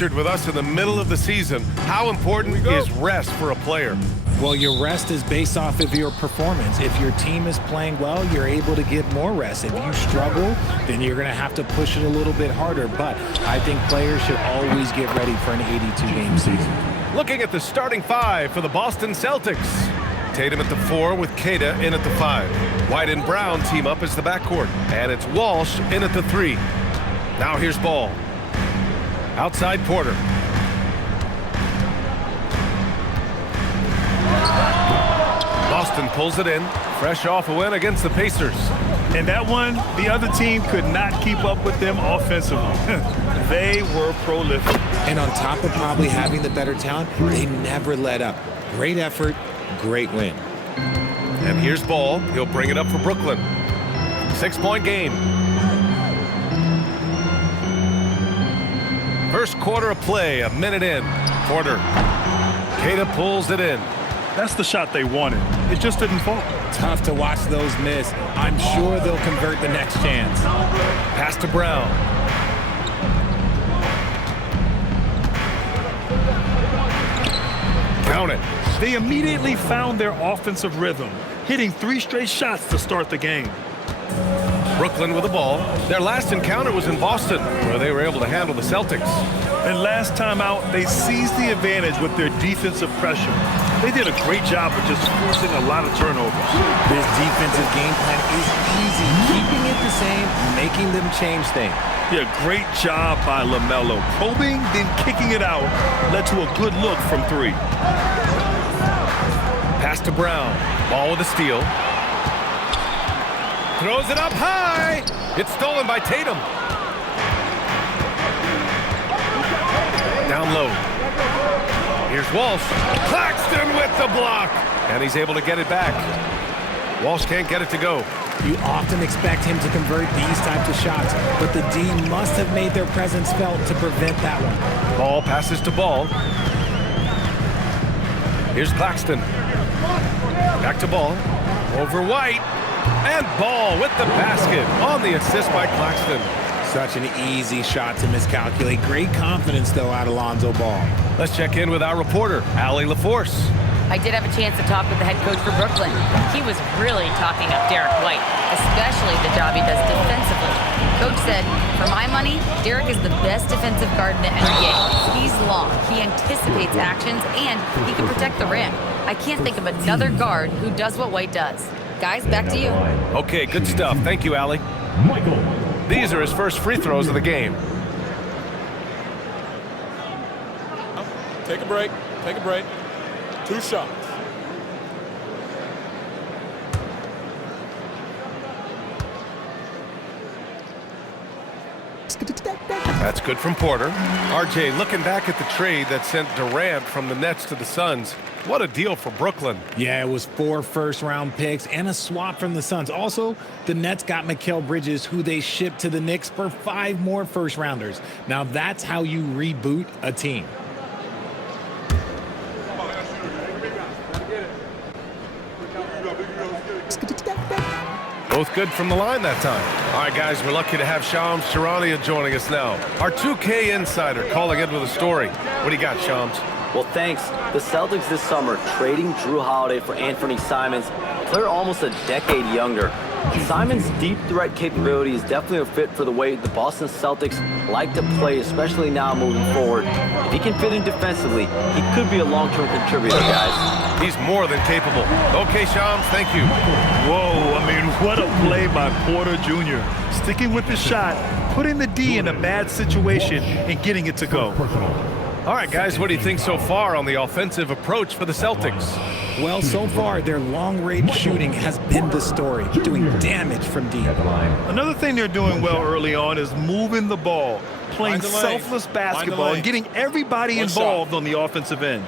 With us in the middle of the season, how important is rest for a player? Well, your rest is based off of your performance. If your team is playing well, you're able to get more rest. If you struggle, then you're going to have to push it a little bit harder. But I think players should always get ready for an 82-game season. Looking at the starting five for the Boston Celtics. Tatum at the 4 with Kata in at the 5. White and Brown team up as the backcourt. And it's Walsh in at the 3. Now here's Ball. Outside Porter. Boston pulls it in, fresh off a win against the Pacers. And that one, the other team could not keep up with them offensively. They were prolific. And on top of probably having the better talent, they never let up. Great effort, great win. And here's Ball. He'll bring it up for Brooklyn. 6-point game. First quarter of play, a minute in. Porter. Kata pulls it in. That's the shot they wanted. It just didn't fall. Tough to watch those miss. I'm sure they'll convert the next chance. Pass to Brown. Count it. They immediately found their offensive rhythm, hitting 3 straight shots to start the game. Brooklyn with the ball. Their last encounter was in Boston, where they were able to handle the Celtics. And last time out, they seized the advantage with their defensive pressure. They did a great job of just forcing a lot of turnovers. This defensive game plan is easy, keeping it the same, making them change things. Yeah, great job by LaMelo. Probing, then kicking it out, led to a good look from 3. Pass to Brown. Ball with a steal. Throws it up high. It's stolen by Tatum. Down low. Here's Walsh. Claxton with the block. And he's able to get it back. Walsh can't get it to go. You often expect him to convert these types of shots, but the D must have made their presence felt to prevent that one. Ball passes to Ball. Here's Claxton. Back to Ball. Over White. And Ball with the basket on the assist by Claxton. Such an easy shot to miscalculate. Great confidence, though, out of Lonzo Ball. Let's check in with our reporter, Allie LaForce. I did have a chance to talk with the head coach for Brooklyn. He was really talking up Derek White, especially the job he does defensively. Coach said, for my money, Derek is the best defensive guard in the NBA. He's long, he anticipates actions, and he can protect the rim. I can't think of another guard who does what White does. Guys, back to you. Okay, good stuff. Thank you, Allie. These are his first free throws of the game. Take a break. Take a break. 2 shots. That's good from Porter. RJ, looking back at the trade that sent Durant from the Nets to the Suns, what a deal for Brooklyn. Yeah, it was 4 first-round picks and a swap from the Suns. Also, the Nets got Mikal Bridges, who they shipped to the Knicks for 5 more first-rounders. Now, that's how you reboot a team. Both good from the line that time. All right, guys, we're lucky to have Shams Charania joining us now. Our 2K insider calling in with a story. What do you got, Shams? Well, thanks. The Celtics this summer trading Drew Holiday for Anthony Simons, a player almost a decade younger. Simons' deep threat capability is definitely a fit for the way the Boston Celtics like to play, especially now moving forward. If he can fit in defensively, he could be a long-term contributor, guys. He's more than capable. Okay, Shams, thank you. Whoa, I mean, what a play by Porter Jr. Sticking with the shot, putting the D in a bad situation, and getting it to go. All right, guys, what do you think so far on the offensive approach for the Celtics? Well, so far, their long-range shooting has been the story, doing damage from deep. Another thing they're doing well early on is moving the ball, playing selfless basketball, and getting everybody involved on the offensive end.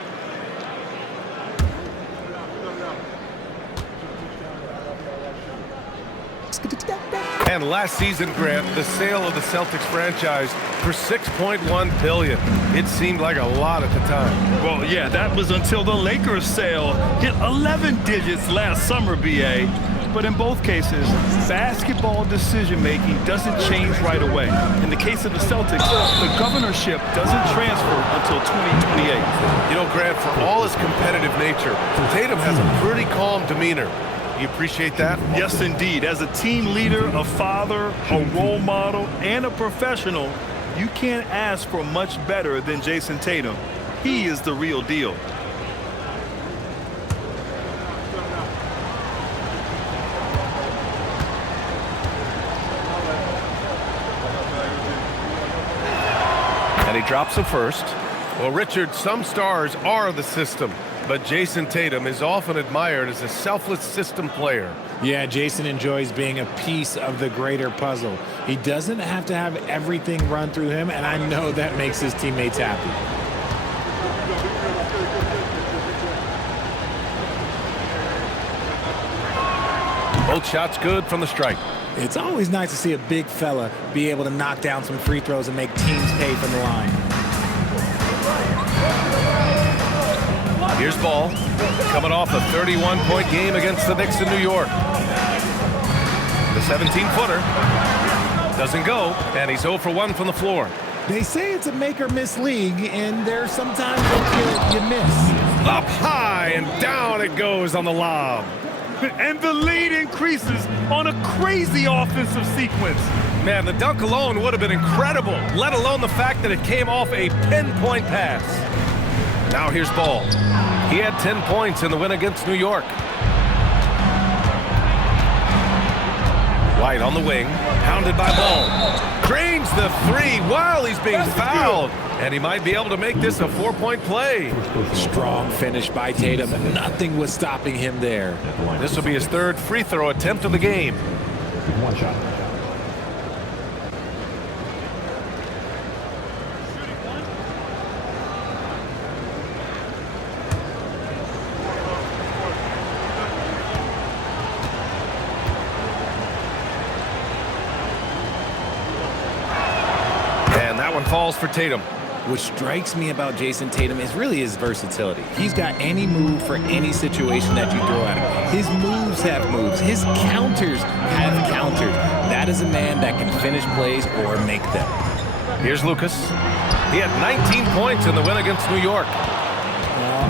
And last season, Grant, the sale of the Celtics franchise for $6.1 billion. It seemed like a lot at the time. Well, yeah, that was until the Lakers sale hit 11 digits last summer, BA. But in both cases, basketball decision-making doesn't change right away. In the case of the Celtics, the governorship doesn't transfer until 2028. You know, Grant, for all his competitive nature, Tatum has a pretty calm demeanor. You appreciate that? Yes, indeed. As a team leader, a father, a role model, and a professional, you can't ask for much better than Jason Tatum. He is the real deal. And he drops the first. Well, Richard, some stars are the system, but Jason Tatum is often admired as a selfless system player. Yeah, Jason enjoys being a piece of the greater puzzle. He doesn't have to have everything run through him, and I know that makes his teammates happy. Both shots good from the stripe. It's always nice to see a big fella be able to knock down some free throws and make teams pay from the line. Here's Ball, coming off a 31-point game against the Knicks in New York. The 17-footer doesn't go, and he's 0 for 1 from the floor. They say it's a make-or-miss league, and there's sometimes you miss. Up high, and down it goes on the lob. And the lead increases on a crazy offensive sequence. Man, the dunk alone would have been incredible, let alone the fact that it came off a pinpoint pass. Now here's Ball. He had 10 points in the win against New York. White on the wing, hounded by Ball. Drains the three while he's being fouled. And he might be able to make this a 4-point play. Strong finish by Tatum. Nothing was stopping him there. This will be his third free throw attempt of the game. One shot. And that one falls for Tatum. What strikes me about Jason Tatum is really his versatility. He's got any move for any situation that you throw at him. His moves have moves. His counters have counters. That is a man that can finish plays or make them. Here's Lucas. He had 19 points in the win against New York.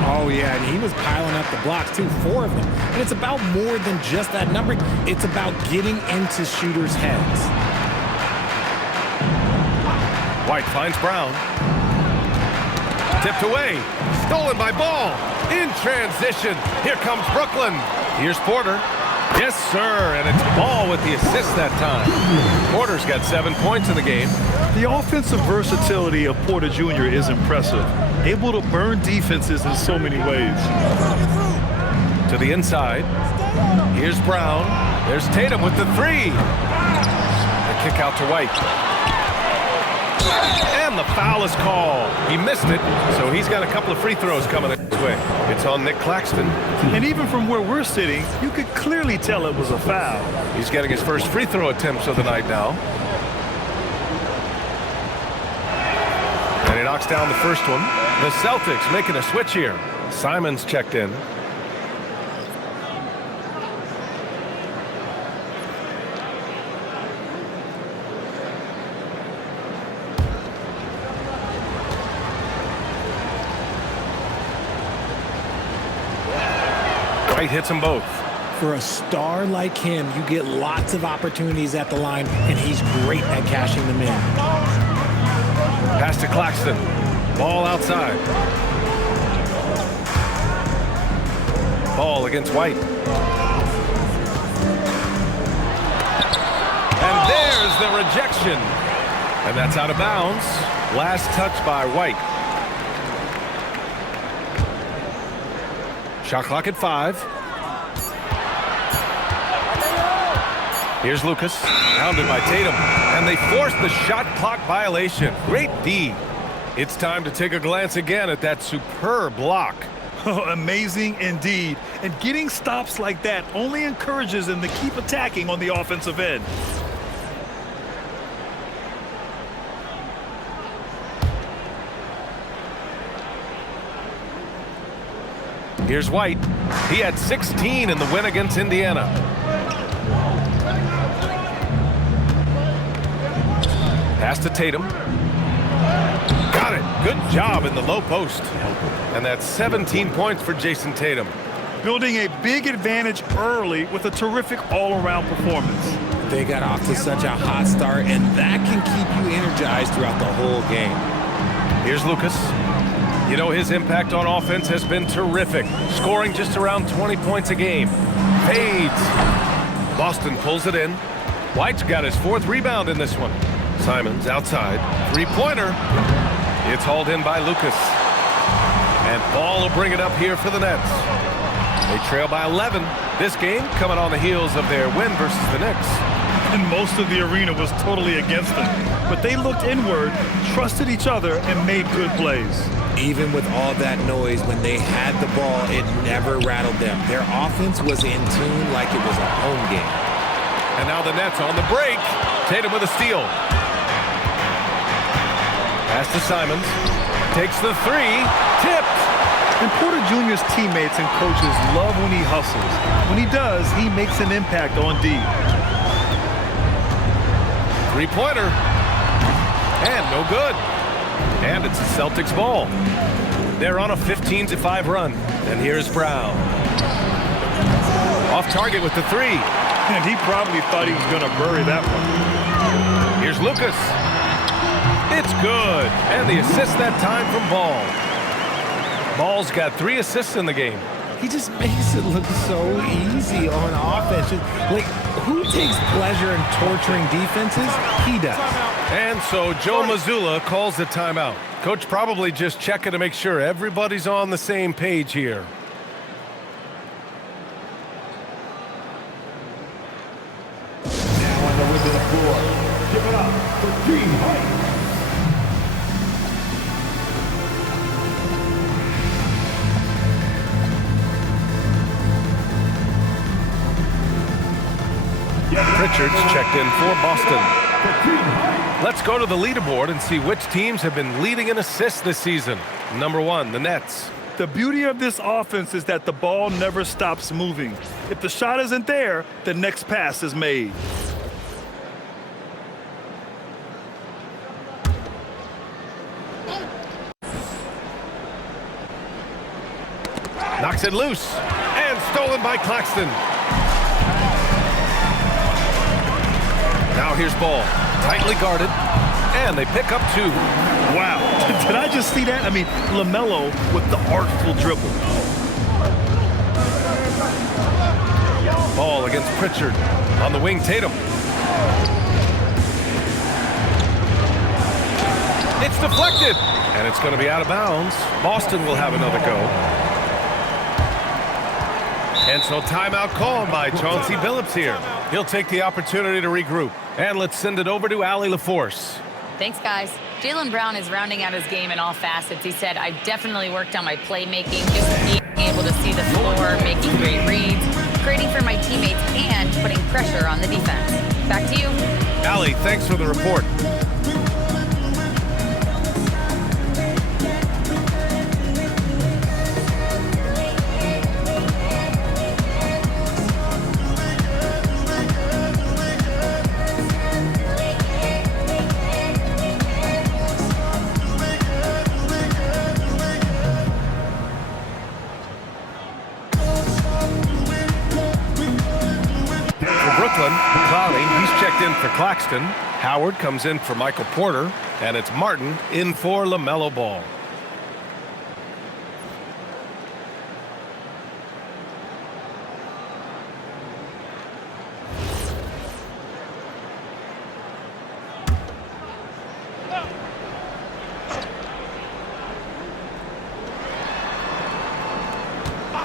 Oh, yeah, and he was piling up the blocks, too, 4 of them. And it's about more than just that number. It's about getting into shooters' heads. White finds Brown. Tipped away. Stolen by Ball. In transition. Here comes Brooklyn. Here's Porter. Yes, sir. And it's Ball with the assist that time. Porter's got 7 points in the game. The offensive versatility of Porter Jr. is impressive. Able to burn defenses in so many ways. To the inside. Here's Brown. There's Tatum with the three. The kick out to White. And the foul is called. He missed it, so he's got a couple of free throws coming his way. It's on Nick Claxton. And even from where we're sitting, you could clearly tell it was a foul. He's getting his first free throw attempts of the night now. And he knocks down the first one. The Celtics making a switch here. Simons checked in. White hits them both. For a star like him, you get lots of opportunities at the line, and he's great at cashing them in. Pass to Claxton. Ball outside. Ball against White. And there's the rejection. And that's out of bounds. Last touch by White. Shot clock at 5. Here's Lucas, hounded by Tatum, and they force the shot clock violation. Great D. It's time to take a glance again at that superb block. Oh, amazing indeed. And getting stops like that only encourages them to keep attacking on the offensive end. Here's White. He had 16 in the win against Indiana. Pass to Tatum. Got it. Good job in the low post. And that's 17 points for Jason Tatum. Building a big advantage early with a terrific all-around performance. They got off to such a hot start, and that can keep you energized throughout the whole game. Here's Lucas. You know, his impact on offense has been terrific, scoring just around 20 points a game. Fades. Boston pulls it in. White's got his 4th rebound in this one. Simons outside. Three-pointer. It's hauled in by Lucas. And Ball will bring it up here for the Nets. They trail by 11. This game coming on the heels of their win versus the Knicks. And most of the arena was totally against them. But they looked inward, trusted each other, and made good plays. Even with all that noise, when they had the ball, it never rattled them. Their offense was in tune like it was a home game. And now the Nets on the break. Tatum with a steal. Pass to Simons. Takes the 3. Tipped. And Porter Jr.'s teammates and coaches love when he hustles. When he does, he makes an impact on D. Three-pointer. And no good. And it's the Celtics ball. They're on a 15-5 run. And here's Brown. Off target with the 3. And he probably thought he was going to bury that one. Here's Lucas. It's good. And the assist that time from Ball. Ball's got 3 assists in the game. He just makes it look so easy on offense. Like, who takes pleasure in torturing defenses? He does. And so Joe Mazzulla calls the timeout. Coach probably just checking to make sure everybody's on the same page here. Now on the way to the floor. Give it up for Team White. Pritchard's checked in for Boston. Let's go to the leaderboard and see which teams have been leading in assists this season. Number 1, the Nets. The beauty of this offense is that the ball never stops moving. If the shot isn't there, the next pass is made. Knocks it loose. And stolen by Claxton. Now here's Ball. Tightly guarded. And they pick up 2. Wow. Did I just see that? I mean, LaMelo with the artful dribble. Ball against Pritchard. On the wing, Tatum. It's deflected. And it's going to be out of bounds. Boston will have another go. And so timeout called by Chauncey Billups here. He'll take the opportunity to regroup. And let's send it over to Allie LaForce. Thanks, guys. Jaylen Brown is rounding out his game in all facets. He said, I've definitely worked on my playmaking, just being able to see the floor, making great reads, creating for my teammates, and putting pressure on the defense. Back to you. Allie, thanks for the report. He's checked in for Claxton. Howard comes in for Michael Porter. And it's Martin in for LaMelo Ball.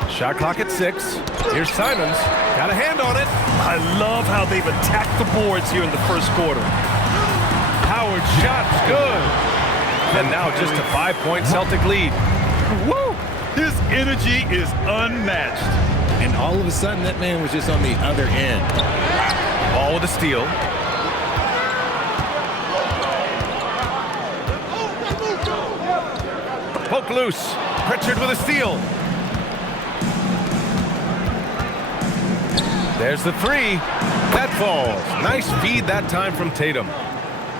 Shot clock at 6. Here's Simons. Got a hand on it. I love how they've attacked the boards here in the first quarter. Howard's shot's good. And now just a 5-point Celtic lead. Woo! His energy is unmatched. And all of a sudden, that man was just on the other end. Ball with a steal. Poke loose. Pritchard with a steal. There's the 3. That falls. Nice feed that time from Tatum.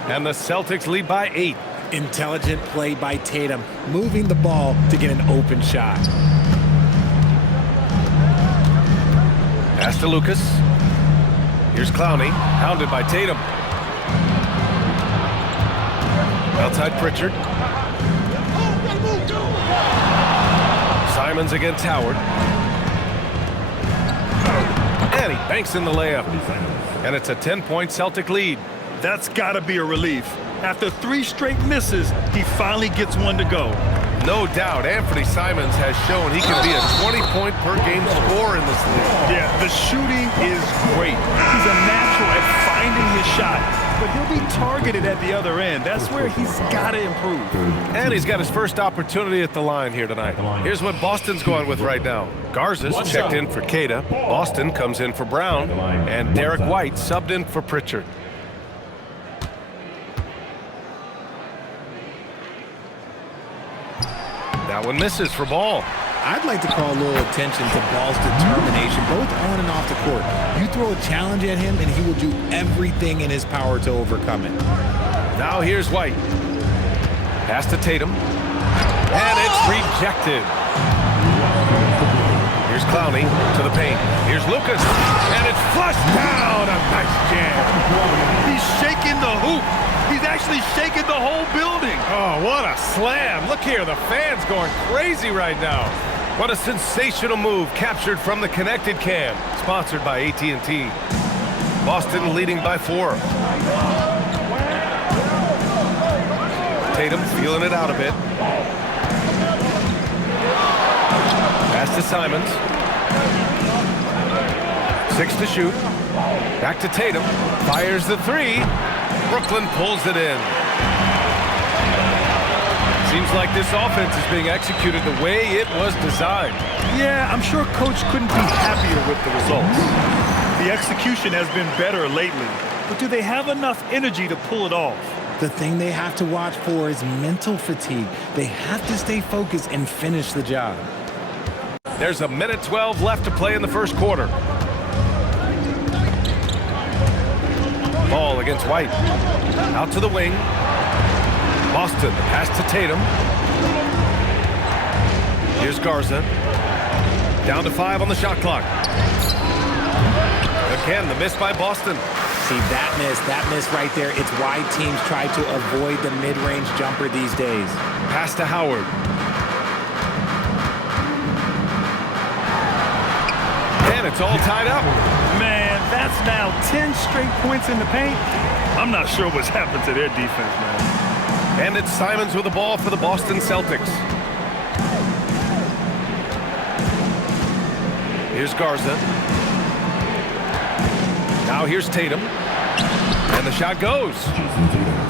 And the Celtics lead by 8. Intelligent play by Tatum, moving the ball to get an open shot. Pass to Lucas. Here's Clowney, hounded by Tatum. Outside Pritchard. Simons against Howard. And he banks in the layup. And it's a 10-point Celtic lead. That's got to be a relief. After 3 straight misses, he finally gets one to go. No doubt, Anthony Simons has shown he can be a 20-point-per-game scorer in this league. Yeah, the shooting is great. He's a natural at finding his shot, but he'll be targeted at the other end. That's where he's got to improve. And he's got his first opportunity at the line here tonight. Here's what Boston's going with right now. Garza's checked in for Queta. Boston comes in for Brown. And Derek White subbed in for Pritchard. That one misses for Ball. I'd like to call a little attention to Ball's determination, both on and off the court. You throw a challenge at him, and he will do everything in his power to overcome it. Now here's White. Pass to Tatum. And it's rejected. Here's Clowney to the paint. Here's Lucas. And it's flushed down. A nice jam. He's shaking the hoop. He's actually shaking the whole building. Oh, what a slam. Look here, the fans going crazy right now. What a sensational move captured from the connected cam. Sponsored by AT&T. Boston leading by 4. Tatum feeling it out a bit. Pass to Simons. 6 to shoot. Back to Tatum. Fires the 3. Brooklyn pulls it in. Seems like this offense is being executed the way it was designed. Yeah, I'm sure Coach couldn't be happier with the results. The execution has been better lately, but do they have enough energy to pull it off? The thing they have to watch for is mental fatigue. They have to stay focused and finish the job. There's a minute 12 left to play in the first quarter. Ball against White. Out to the wing. Boston, the pass to Tatum. Here's Garza. Down to 5 on the shot clock. Again, the miss by Boston. See, that miss right there, it's why teams try to avoid the mid-range jumper these days. Pass to Howard. And it's all tied up. Man, that's now 10 straight points in the paint. I'm not sure what's happened to their defense, man. And it's Simons with the ball for the Boston Celtics. Here's Garza. Now here's Tatum. And the shot goes.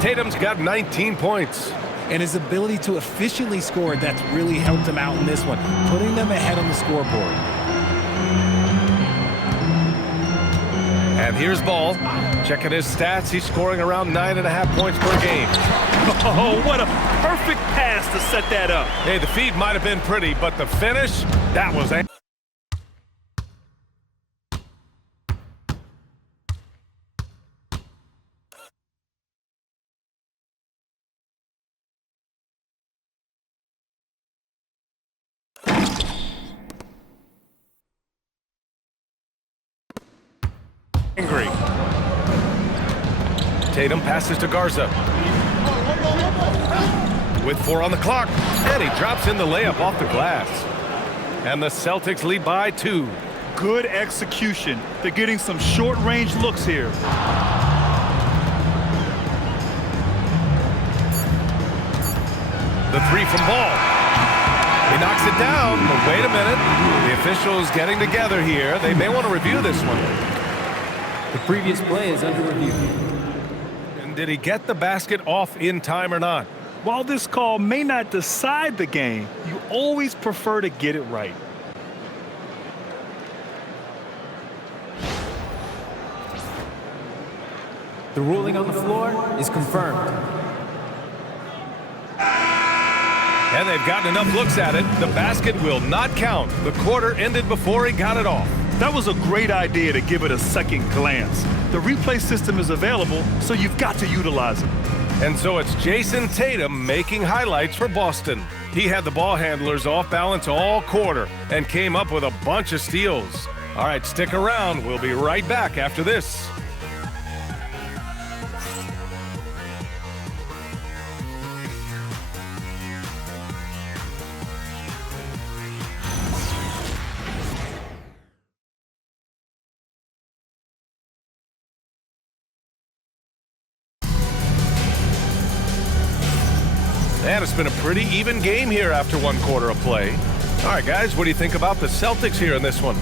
Tatum's got 19 points. And his ability to efficiently score, that's really helped him out in this one, putting them ahead on the scoreboard. And here's Ball. Checking his stats, he's scoring around 9.5 points per game. Oh, what a perfect pass to set that up. Hey, the feed might have been pretty, but the finish, that was... angry. Tatum passes to Garza. With 4 on the clock. And he drops in the layup off the glass. And the Celtics lead by 2. Good execution. They're getting some short-range looks here. The 3 from Ball. He knocks it down. But wait a minute. The officials getting together here. They may want to review this one. The previous play is under review. And did he get the basket off in time or not? While this call may not decide the game, you always prefer to get it right. The ruling on the floor is confirmed. And they've gotten enough looks at it. The basket will not count. The quarter ended before he got it off. That was a great idea to give it a second glance. The replay system is available, so you've got to utilize it. And so it's Jason Tatum making highlights for Boston. He had the ball handlers off balance all quarter and came up with a bunch of steals. All right, stick around. We'll be right back after this. And it's been a pretty even game here after one quarter of play. All right, guys, what do you think about the Celtics here in this one?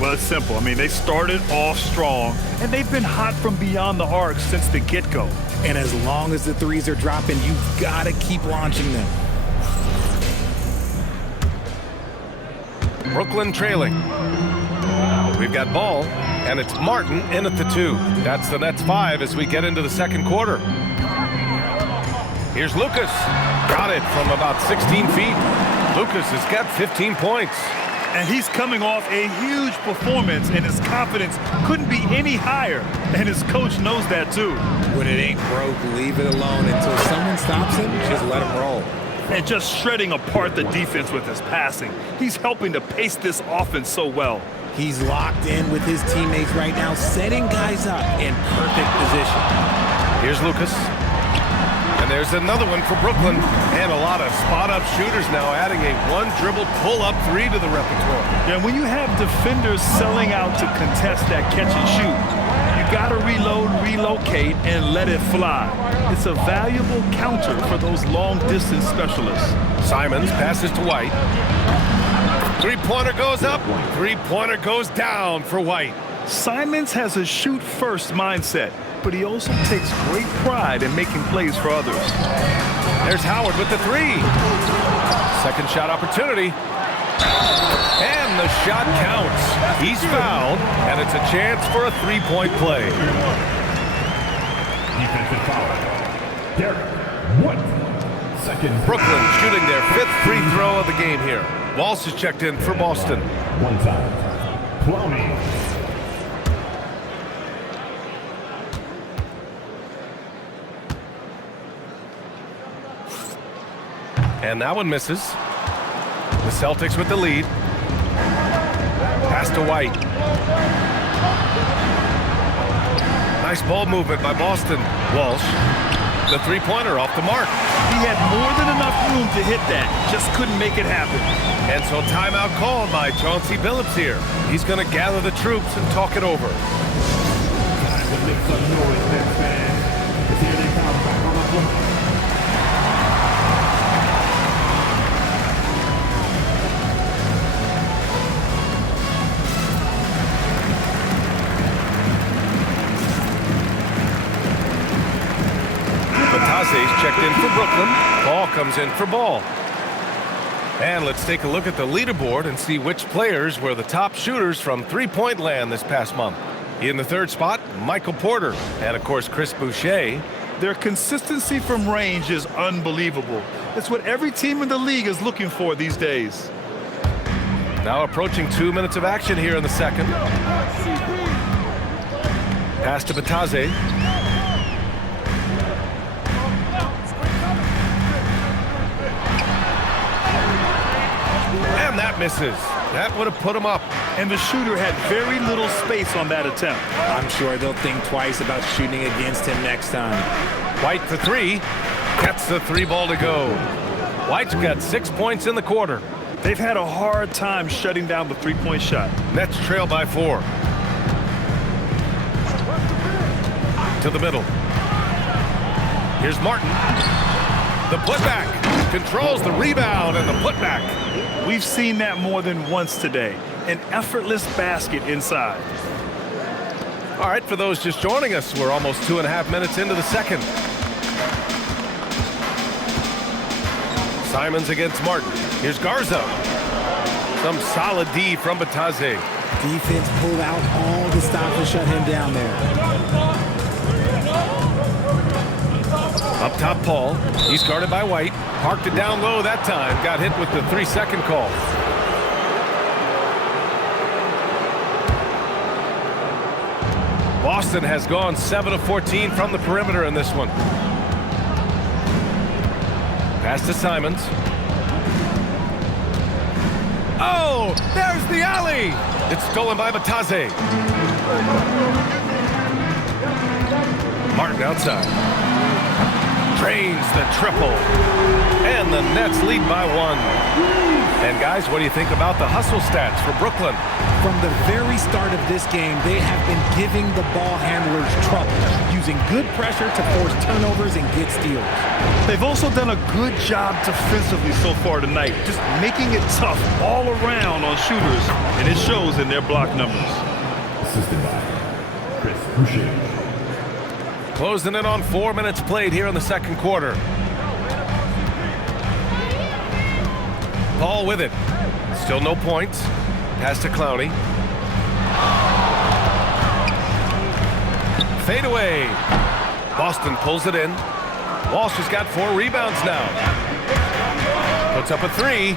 Well, it's simple. I mean, they started off strong, and they've been hot from beyond the arc since the get-go. And as long as the threes are dropping, you've got to keep launching them. Brooklyn trailing. We've got ball, and it's Martin in at the 2. That's the Nets 5 as we get into the second quarter. Here's Lucas. Got it from about 16 feet. Lucas has got 15 points. And he's coming off a huge performance, and his confidence couldn't be any higher. And his coach knows that, too. When it ain't broke, leave it alone. Until someone stops him, just let him roll. And just shredding apart the defense with his passing. He's helping to pace this offense so well. He's locked in with his teammates right now, setting guys up in perfect position. Here's Lucas. And there's another one for Brooklyn. And a lot of spot-up shooters now, adding a one-dribble pull-up 3 to the repertoire. Yeah, when you have defenders selling out to contest that catch and shoot, you got to reload, relocate, and let it fly. It's a valuable counter for those long-distance specialists. Simons passes to White. Three-pointer goes up. Three-pointer goes down for White. Simons has a shoot-first mindset, but he also takes great pride in making plays for others. There's Howard with the 3. Second shot opportunity. And the shot counts. He's fouled, and it's a chance for a three-point play. Defensive foul. Derek White. Second. Brooklyn shooting their 5th free throw of the game here. Walsh is checked in for Boston. One time. Clowney. And that one misses. The Celtics with the lead. Pass to White. Nice ball movement by Boston. Walsh. The three-pointer off the mark. He had more than enough room to hit that. Just couldn't make it happen. And so timeout called by Chauncey Billups here. He's going to gather the troops and talk it over. Time to make some noise, Nets fans. 'Cause here they come back on the floor. Checked in for Brooklyn. Ball comes in for Ball. And let's take a look at the leaderboard and see which players were the top shooters from three-point land this past month. In the 3rd spot, Michael Porter. And, of course, Chris Boucher. Their consistency from range is unbelievable. It's what every team in the league is looking for these days. Now approaching 2 minutes of action here in the second. Pass to Bataze. And that misses. That would have put him up. And the shooter had very little space on that attempt. I'm sure they'll think twice about shooting against him next time. White for 3. Gets the 3 ball to go. White's got 6 points in the quarter. They've had a hard time shutting down the three-point shot. Nets trail by 4. To the middle. Here's Martin. The putback. Controls the rebound and the putback. We've seen that more than once today. An effortless basket inside. All right, for those just joining us, we're almost 2.5 minutes into the second. Simons against Martin. Here's Garza. Some solid D from Bataze. Defense pulled out all the stops to shut him down there. Up top, Paul. He's guarded by White. Parked it down low that time. Got hit with the 3-second call. Boston has gone 7 of 14 from the perimeter in this one. Pass to Simons. Oh, there's the alley. It's stolen by Batase. Martin outside. Drains the triple. And the Nets lead by 1. And guys, what do you think about the hustle stats for Brooklyn? From the very start of this game, they have been giving the ball handlers trouble, using good pressure to force turnovers and get steals. They've also done a good job defensively so far tonight, just making it tough all around on shooters, and it shows in their block numbers. Assisted by Chris Boucher. Closing in on 4 minutes played here in the second quarter. Ball with it. Still no points. Pass to Clowney. Fade away. Boston pulls it in. Walsh has got 4 rebounds now. Puts up a 3.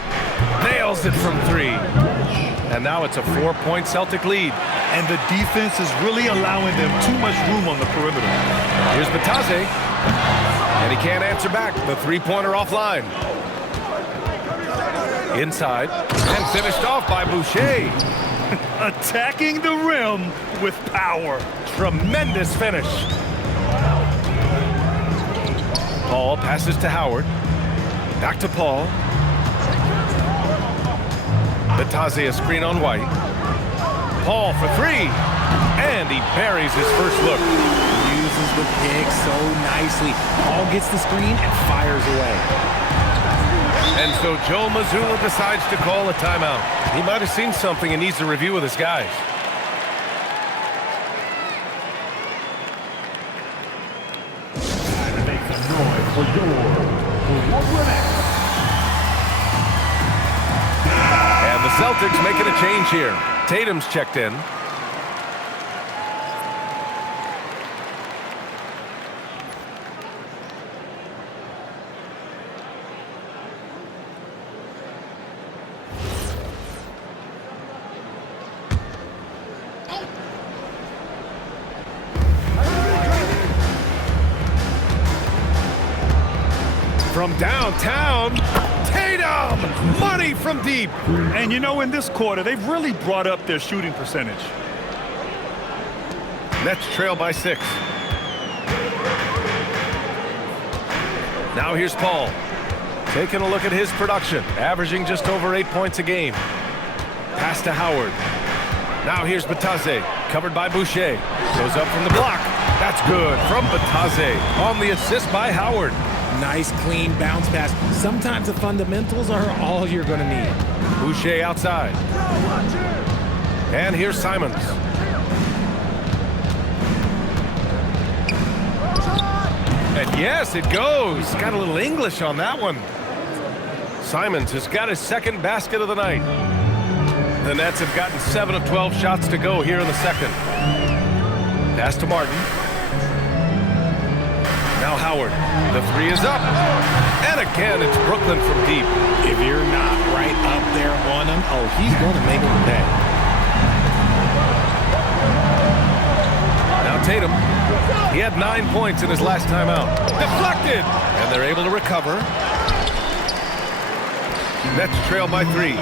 Nails it from 3. And now it's a 4-point Celtic lead. And the defense is really allowing them too much room on the perimeter. Here's Batase. And he can't answer back. The three-pointer offline. Inside. And finished off by Boucher. Attacking the rim with power. Tremendous finish. Paul passes to Howard. Back to Paul. Batase a screen on White. Paul for 3. And he buries his first look. Uses the pick so nicely. Paul gets the screen and fires away. And so Joe Mazzulla decides to call a timeout. He might have seen something and needs to review with his guys. Make some noise for And the Celtics making a change here. Tatum's checked in. From downtown, Tatum! Money from deep! And you know, in this quarter, they've really brought up their shooting percentage. Nets trail by 6. Now here's Paul. Taking a look at his production, averaging just over 8 points a game. Pass to Howard. Now here's Batase, covered by Boucher. Goes up from the block. That's good from Batase on the assist by Howard. Nice, clean bounce pass. Sometimes the fundamentals are all you're going to need. Boucher outside. And here's Simons. And yes, it goes. Got a little English on that one. Simons has got his second basket of the night. The Nets have gotten 7 of 12 shots to go here in the second. Pass to Martin. Now Howard. The 3 is up. And again, it's Brooklyn from deep. If you're not right up there on him, oh, he's going to make him pay. Now Tatum. He had 9 points in his last time out. Deflected! And they're able to recover. Nets trail by 3.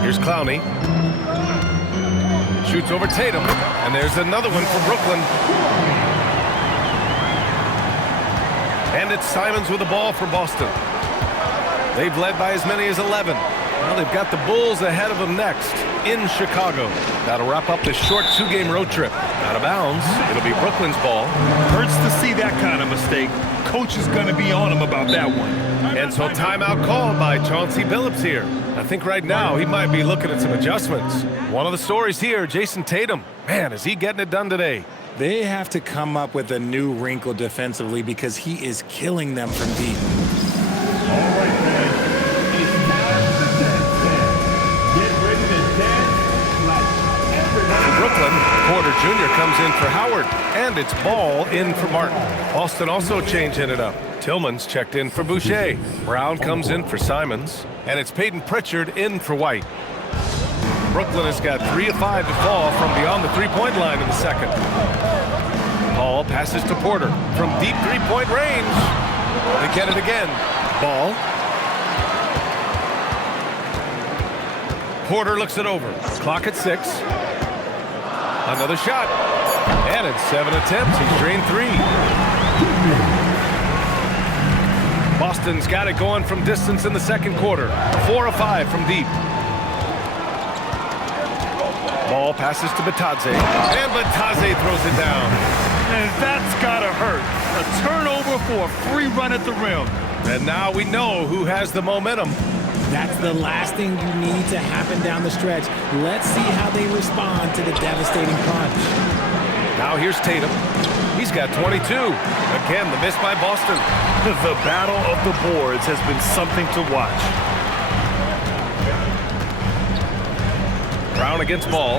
Here's Clowney. Shoots over Tatum. And there's another one for Brooklyn. And it's Simons with the ball for Boston. They've led by as many as 11. Now they've got the Bulls ahead of them next in Chicago. That'll wrap up this short 2-game road trip. Out of bounds. It'll be Brooklyn's ball. Hurts to see that kind of mistake. Coach is going to be on him about that one. And so timeout called by Chauncey Billups here. I think right now he might be looking at some adjustments. One of the stories here, Jason Tatum. Man, is he getting it done today? They have to come up with a new wrinkle defensively because he is killing them from deep. All right, fans. It's time to dance. Get ready to dance like everybody. Brooklyn, Porter Jr. comes in for Howard, and it's Ball in for Martin. Austin also changing it up. Tillman's checked in for Boucher. Brown comes in for Simons, and it's Peyton Pritchard in for White. Brooklyn has got 3 of 5 to fall from beyond the three-point line in the second. Ball passes to Porter from deep three-point range. They get it again. Ball. Porter looks it over. Clock at 6. Another shot. And in 7 attempts, he's drained 3. Boston's got it going from distance in the second quarter. 4 of 5 from deep. Ball passes to Batadze. And Batadze throws it down. And that's gotta hurt. A turnover for a free run at the rim. And now we know who has the momentum. That's the last thing you need to happen down the stretch. Let's see how they respond to the devastating punch. Now here's Tatum. He's got 22. Again, the miss by Boston. The battle of the boards has been something to watch. Brown against Ball.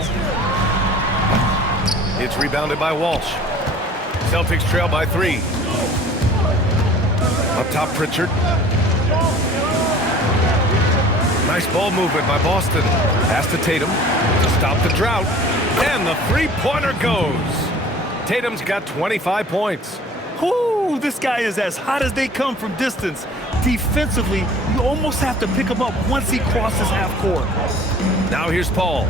It's rebounded by Walsh. Celtics trail by 3. Up top, Pritchard. Nice ball movement by Boston. Pass to Tatum to stop the drought. And the three-pointer goes. Tatum's got 25 points. Whoo, this guy is as hot as they come from distance. Defensively, you almost have to pick him up once he crosses half court. Now here's Paul.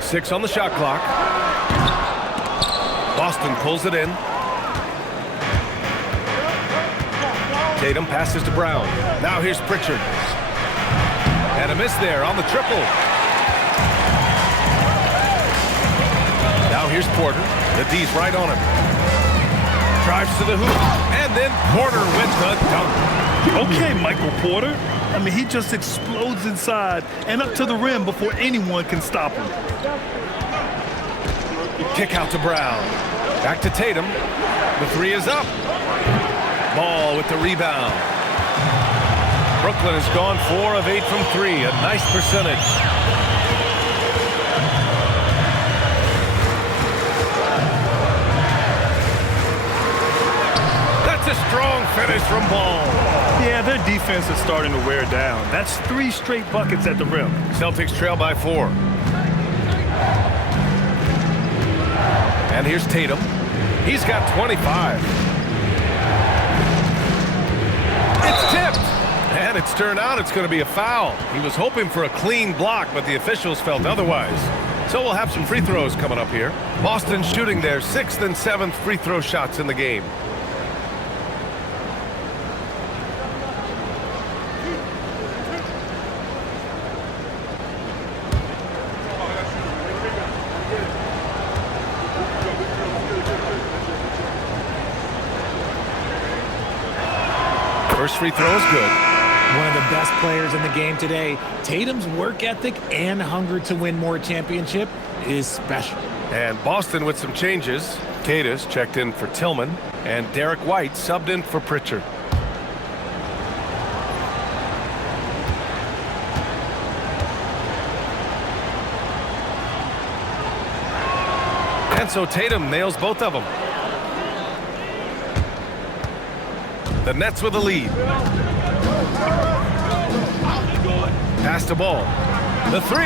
Six on the shot clock. Boston pulls it in. Tatum passes to Brown. Now here's Pritchard. And a miss there on the triple. Now here's Porter. The D's right on him. Drives to the hoop. And then Porter with the dunk. Okay, Michael Porter. I mean, he just explodes inside and up to the rim before anyone can stop him. Kick out to Brown. Back to Tatum. The 3 is up. Ball with the rebound. Brooklyn has gone 4 of 8 from 3. A nice percentage. That's a strong finish from Ball. Yeah, their defense is starting to wear down. That's 3 straight buckets at the rim. Celtics trail by 4. And here's Tatum. He's got 25. It's tipped. And it's turned out it's going to be a foul. He was hoping for a clean block, but the officials felt otherwise. So we'll have some free throws coming up here. Boston shooting their 6th and 7th free throw shots in the game. First free throw is good. One of the best players in the game today. Tatum's work ethic and hunger to win more championship is special. And Boston with some changes. Cadis checked in for Tillman, and Derek White subbed in for Pritchard. And so Tatum nails both of them. The Nets with a lead. Pass to Ball. The 3.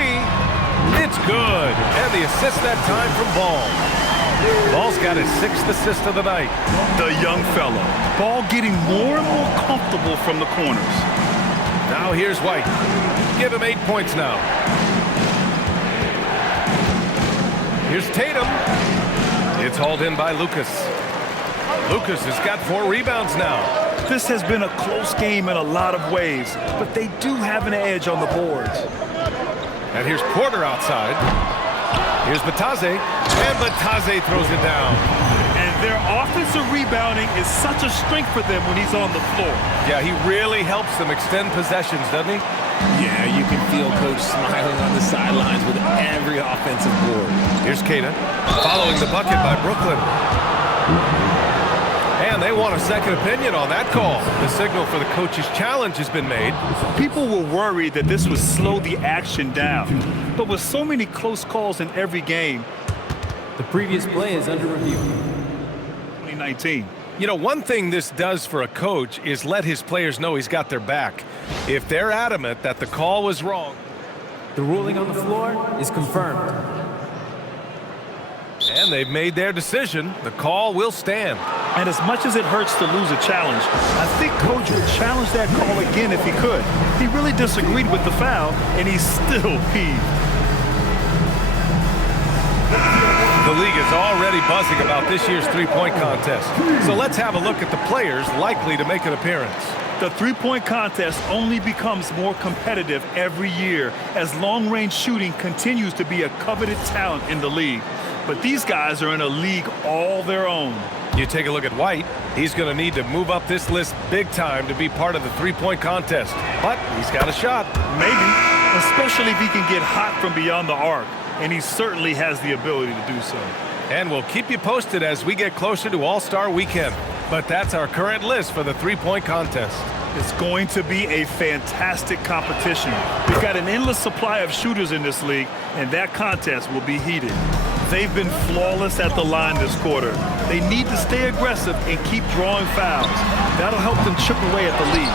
It's good. And the assist that time from Ball. Ball's got his 6th assist of the night. The young fella. Ball getting more and more comfortable from the corners. Now here's White. Give him 8 points now. Here's Tatum. It's hauled in by Lucas. Lucas has got 4 rebounds now. This has been a close game in a lot of ways, but they do have an edge on the boards. And here's Porter outside. Here's Batadze, and Batadze throws it down. And their offensive rebounding is such a strength for them when he's on the floor. Yeah, he really helps them extend possessions, doesn't he? Yeah, you can feel Coach smiling on the sidelines with every offensive board. Here's Kata, following the bucket by Brooklyn. And they want a second opinion on that call. The signal for the coach's challenge has been made. People were worried that this would slow the action down. But with so many close calls in every game, The previous play is under review. 2019. You know, one thing this does for a coach is let his players know he's got their back. If they're adamant that the call was wrong. The ruling on the floor is confirmed. And they've made their decision. The call will stand. And as much as it hurts to lose a challenge, I think Coach would challenge that call again if he could. He really disagreed with the foul, and he's still peeved. The league is already buzzing about this year's three-point contest. So let's have a look at the players likely to make an appearance. The three-point contest only becomes more competitive every year as long-range shooting continues to be a coveted talent in the league. But these guys are in a league all their own. You take a look at White. He's going to need to move up this list big time to be part of the three-point contest. But he's got a shot. Maybe, especially if he can get hot from beyond the arc. And he certainly has the ability to do so. And we'll keep you posted as we get closer to All-Star Weekend. But that's our current list for the three-point contest. It's going to be a fantastic competition. We've got an endless supply of shooters in this league, and that contest will be heated. They've been flawless at the line this quarter. They need to stay aggressive and keep drawing fouls. That'll help them chip away at the lead.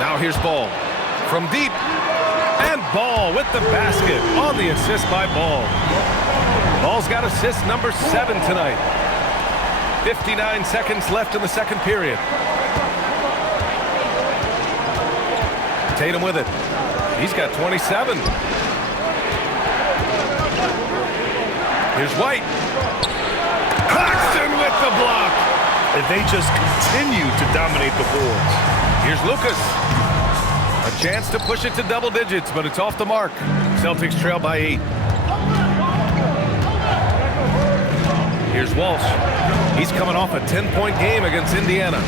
Now here's Ball. From deep. And Ball with the basket on the assist by Ball. Ball's got assist number 7 tonight. 59 seconds left in the second period. Tatum with it. He's got 27. Here's White. Claxton with the block. And they just continue to dominate the boards. Here's Lucas. A chance to push it to double digits, but it's off the mark. Celtics trail by 8. Here's Walsh. He's coming off a 10-point game against Indiana.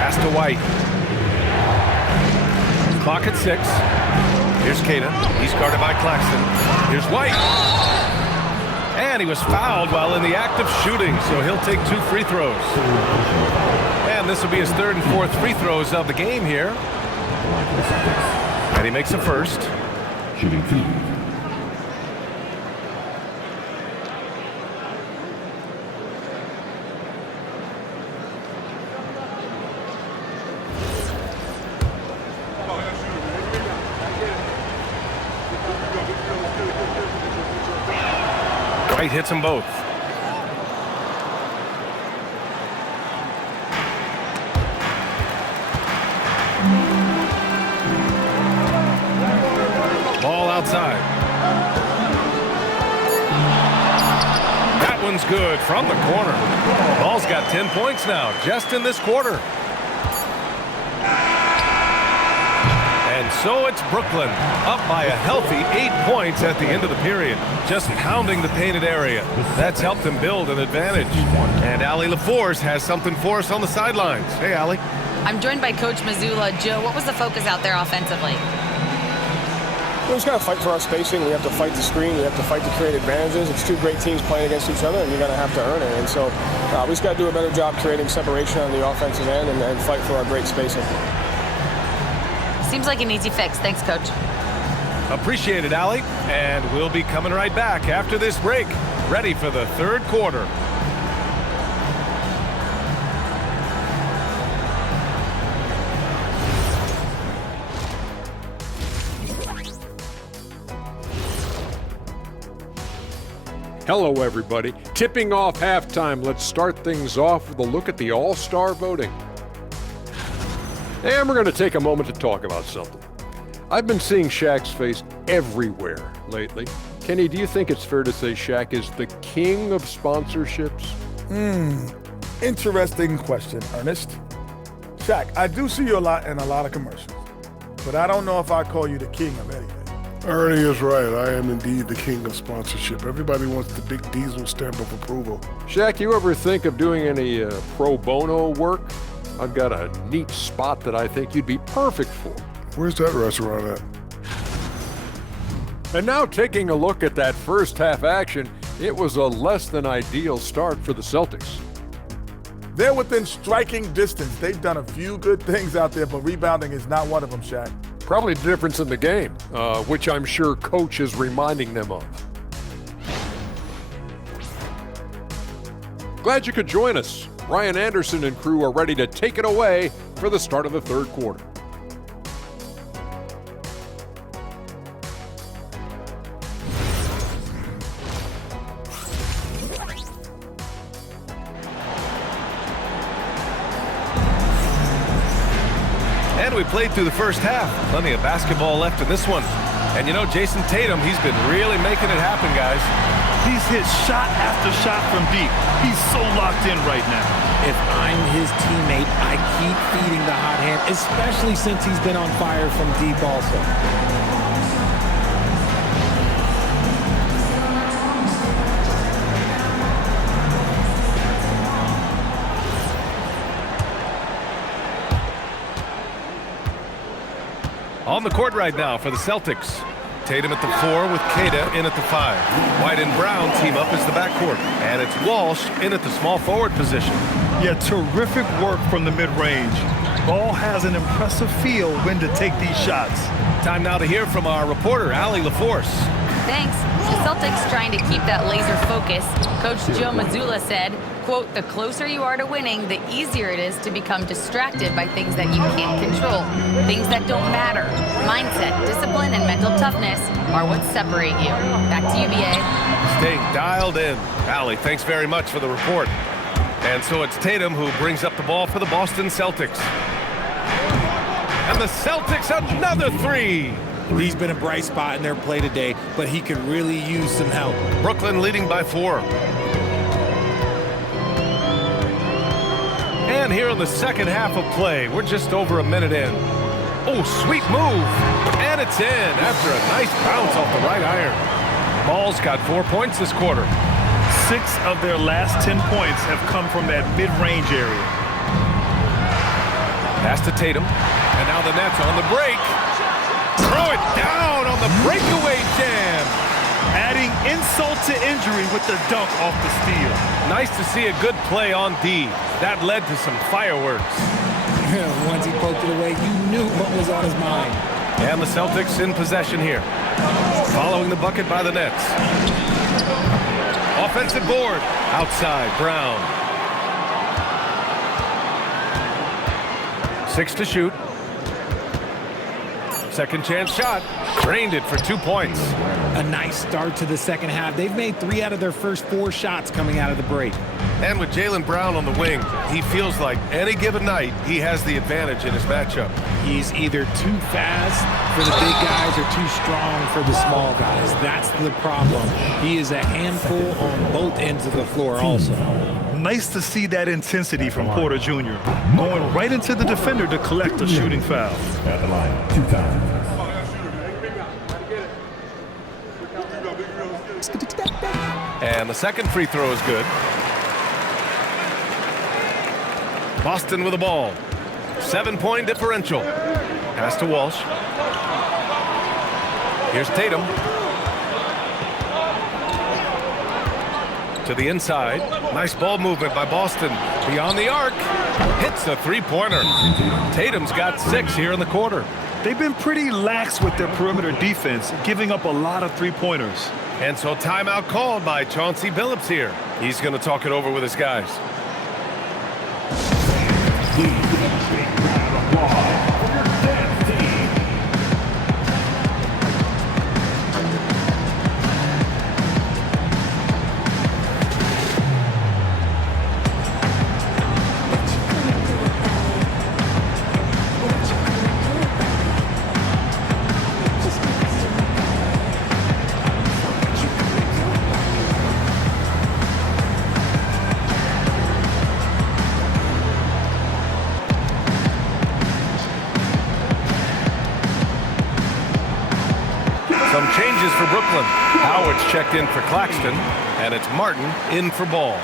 Pass to White. Clock at 6. Here's Keita. He's guarded by Claxton. Here's White. And he was fouled while in the act of shooting, so he'll take 2 free throws. And this will be his 3rd and 4th free throws of the game here. And he makes the first. Shooting 2. White hits them both. Ball outside. That one's good from the corner. Ball's got 10 points now, just in this quarter. And so it's Brooklyn, up by a healthy 8 points at the end of the period, just pounding the painted area. That's helped them build an advantage. And Allie LaForce has something for us on the sidelines. Hey, Allie. I'm joined by Coach Mazzulla. Joe, what was the focus out there offensively? We just got to fight for our spacing. We have to fight the screen. We have to fight to create advantages. It's 2 great teams playing against each other, and you're going to have to earn it. And so we just got to do a better job creating separation on the offensive end and fight for our great spacing. Seems like an easy fix. Thanks, Coach. Appreciate it, Allie. And we'll be coming right back after this break, ready for the 3rd quarter. Hello, everybody. Tipping off halftime. Let's start things off with a look at the All-Star voting. And we're going to take a moment to talk about something. I've been seeing Shaq's face everywhere lately. Kenny, do you think it's fair to say Shaq is the king of sponsorships? Interesting question, Ernest. Shaq, I do see you a lot in a lot of commercials, but I don't know if I call you the king of anything. Ernie is right. I am indeed the king of sponsorship. Everybody wants the big diesel stamp of approval. Shaq, you ever think of doing any pro bono work? I've got a neat spot that I think you'd be perfect for. Where's that restaurant at? And now taking a look at that first half action, it was a less than ideal start for the Celtics. They're within striking distance. They've done a few good things out there, but rebounding is not one of them, Shaq. Probably the difference in the game, which I'm sure Coach is reminding them of. Glad you could join us. Ryan Anderson and crew are ready to take it away for the start of the third quarter. And we played through the first half. Plenty of basketball left in this one. And you know, Jason Tatum, he's been really making it happen, guys. He's hit shot after shot from deep. He's so locked in right now. If I'm his teammate, I keep feeding the hot hand, especially since he's been on fire from deep also. On the court right now for the Celtics. Tatum at the 4 with Queta in at the 5. White and Brown team up as the backcourt. And it's Walsh in at the small forward position. Yeah, terrific work from the mid-range. Ball has an impressive feel when to take these shots. Time now to hear from our reporter, Allie LaForce. Thanks. The Celtics trying to keep that laser focus. Coach Joe Mazzulla said, quote, "The closer you are to winning, the easier it is to become distracted by things that you can't control, things that don't matter. Mindset, discipline, and mental toughness are what separate you." Back to you, BA. Staying dialed in. Allie, thanks very much for the report. And so it's Tatum who brings up the ball for the Boston Celtics. And the Celtics, another 3. He's been a bright spot in their play today, but he could really use some help. Brooklyn leading by 4. And here in the second half of play, we're just over a minute in. Oh, sweet move. And it's in after a nice bounce off the right iron. Ball's got 4 points this quarter. 6 of their last 10 points have come from that mid-range area. Pass to Tatum. And now the Nets on the break. Throw it down on the breakaway jam. Adding insult to injury with the dunk off the steal. Nice to see a good play on D. That led to some fireworks. Once he poked it away, you knew what was on his mind. And the Celtics in possession here. Following the bucket by the Nets. Offensive board. Outside, Brown. 6 to shoot. Second chance shot. Drained it for 2 points. A nice start to the second half. They've made 3 out of their first 4 shots coming out of the break. And with Jaylen Brown on the wing, he feels like any given night he has the advantage in his matchup. He's either too fast for the big guys or too strong for the small guys. That's the problem. He is a handful on both ends of the floor also. Nice to see that intensity from Porter Jr. Going right into the defender to collect a shooting foul. At the line, 2 times. And the second free throw is good. Boston with the ball. 7-point differential. Pass to Walsh. Here's Tatum. To the inside. Nice ball movement by Boston. Beyond the arc. Hits a 3-pointer. Tatum's got 6 here in the quarter. They've been pretty lax with their perimeter defense, giving up a lot of 3-pointers. And so timeout called by Chauncey Billups here. He's going to talk it over with his guys. Please give a big round of applause for your dance team. Some changes for Brooklyn. Howard's checked in for Claxton, and it's Martin in for Ball.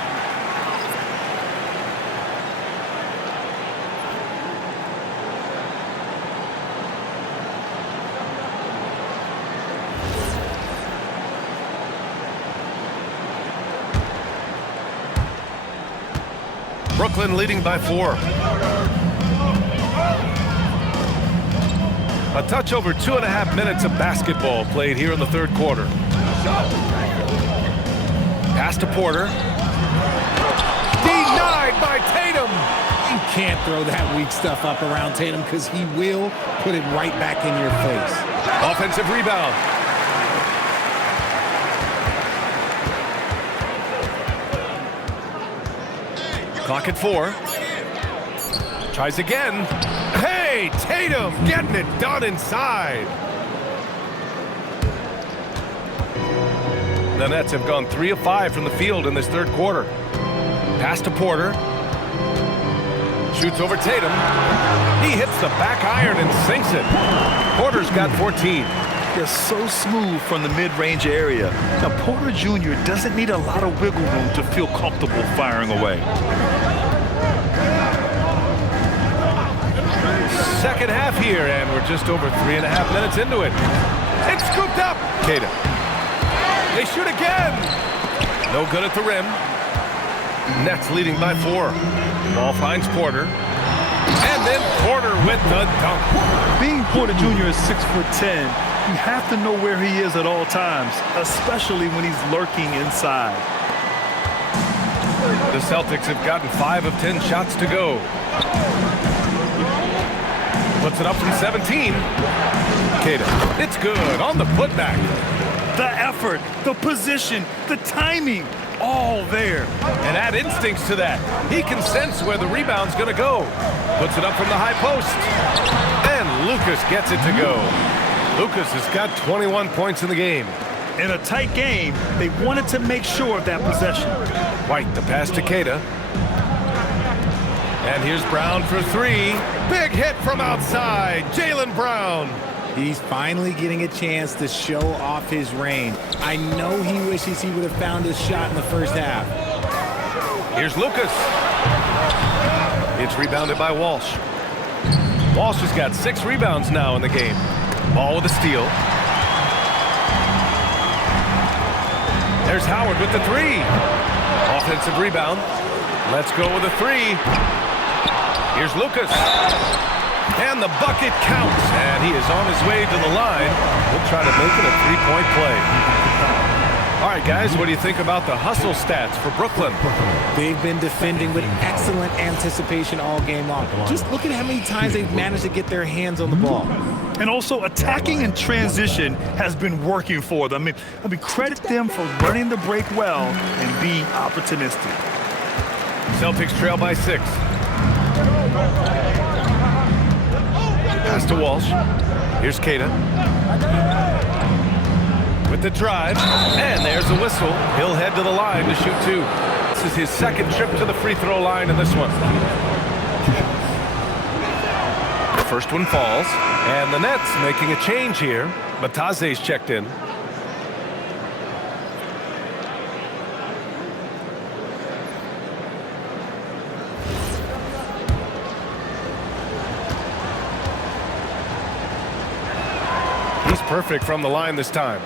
Brooklyn leading by 4. A touch over 2.5 minutes of basketball played here in the third quarter. Pass to Porter. Denied denied by Tatum. You can't throw that weak stuff up around Tatum because he will put it right back in your face. Offensive rebound. Clock at 4. Tries again. Hey, Tatum getting it done inside. The Nets have gone 3 of 5 from the field in this third quarter. Pass to Porter. Shoots over Tatum. He hits the back iron and sinks it. Porter's got 14. They're so smooth from the mid-range area. Now, Porter Jr. doesn't need a lot of wiggle room to feel comfortable firing away. Second half here, and we're just over 3.5 minutes into it. It's scooped up. Queta. They shoot again. No good at the rim. Nets leading by 4. Ball finds Porter. And then Porter with the dunk. Being Porter Jr. is 6'10", you have to know where he is at all times, especially when he's lurking inside. The Celtics have gotten 5 of 10 shots to go. Puts it up from 17. Queta. It's good on the putback. The effort, the position, the timing, all there. And add instincts to that. He can sense where the rebound's going to go. Puts it up from the high post. And Lucas gets it to go. Lucas has got 21 points in the game. In a tight game, they wanted to make sure of that possession. White, the pass to Queta. And here's Brown for 3. Big hit from outside. Jaylen Brown. He's finally getting a chance to show off his range. I know he wishes he would have found his shot in the first half. Here's Lucas. It's rebounded by Walsh. Walsh has got 6 rebounds now in the game. Ball with a steal. There's Howard with the 3. Offensive rebound. Let's go with a 3. Here's Lucas. And the bucket counts. And he is on his way to the line. We'll try to make it a 3-point play. All right, guys, what do you think about the hustle stats for Brooklyn? They've been defending with excellent anticipation all game long. Just look at how many times they've managed to get their hands on the ball. And also, attacking in transition has been working for them. I mean, credit them for running the break well and being opportunistic. Celtics trail by 6. Pass to Walsh. Here's Queta. With the drive. And there's a whistle. He'll head to the line to shoot 2. This is his second trip to the free throw line in this one. The first one falls. And the Nets making a change here. Bataze's checked in. He's perfect from the line this time.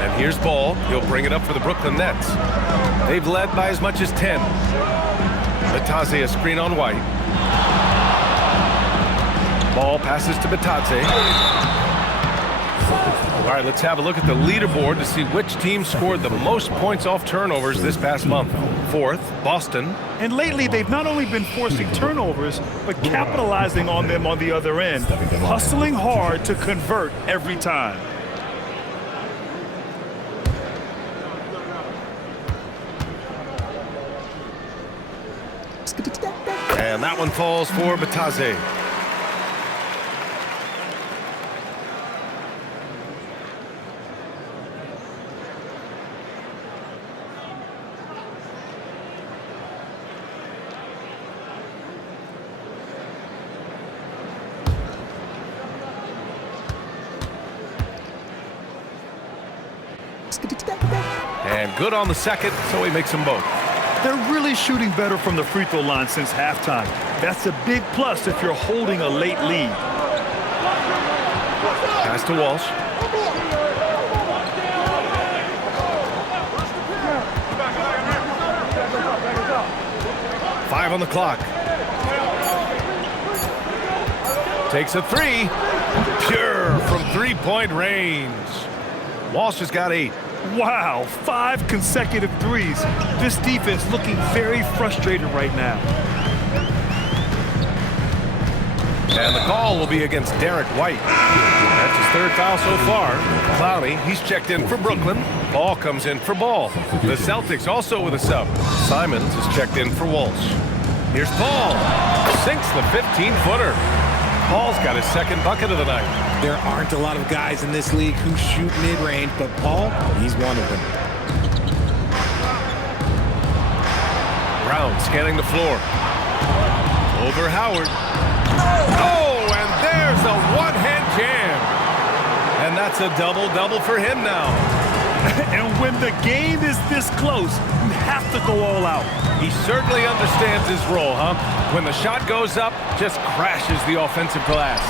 And here's Ball. He'll bring it up for the Brooklyn Nets. They've led by as much as 10. Bataze a screen on White. Ball passes to Bataze. All right, let's have a look at the leaderboard to see which team scored the most points off turnovers this past month. 4th, Boston. And lately, they've not only been forcing turnovers, but capitalizing on them on the other end, hustling hard to convert every time. And that one falls for Bataze. And good on the second, so he makes them both. They're really shooting better from the free throw line since halftime. That's a big plus if you're holding a late lead. Pass to Walsh. Five on the clock. Takes a 3. Pure from 3-point range. Walsh has got 8. Wow, 5 consecutive threes. This defense looking very frustrated right now. And the call will be against Derek White. That's his 3rd foul so far. Clowney, he's checked in for Brooklyn. Ball comes in for Ball. The Celtics also with a sub. Simons is checked in for Walsh. Here's Paul. Sinks the 15-footer. Paul's got his 2nd bucket of the night. There aren't a lot of guys in this league who shoot mid-range, but Paul, he's one of them. Brown scanning the floor. Over Howard. Oh, and there's a one-hand jam. And that's a double-double for him now. And when the game is this close, you have to go all out. He certainly understands his role, huh? When the shot goes up, just crashes the offensive glass.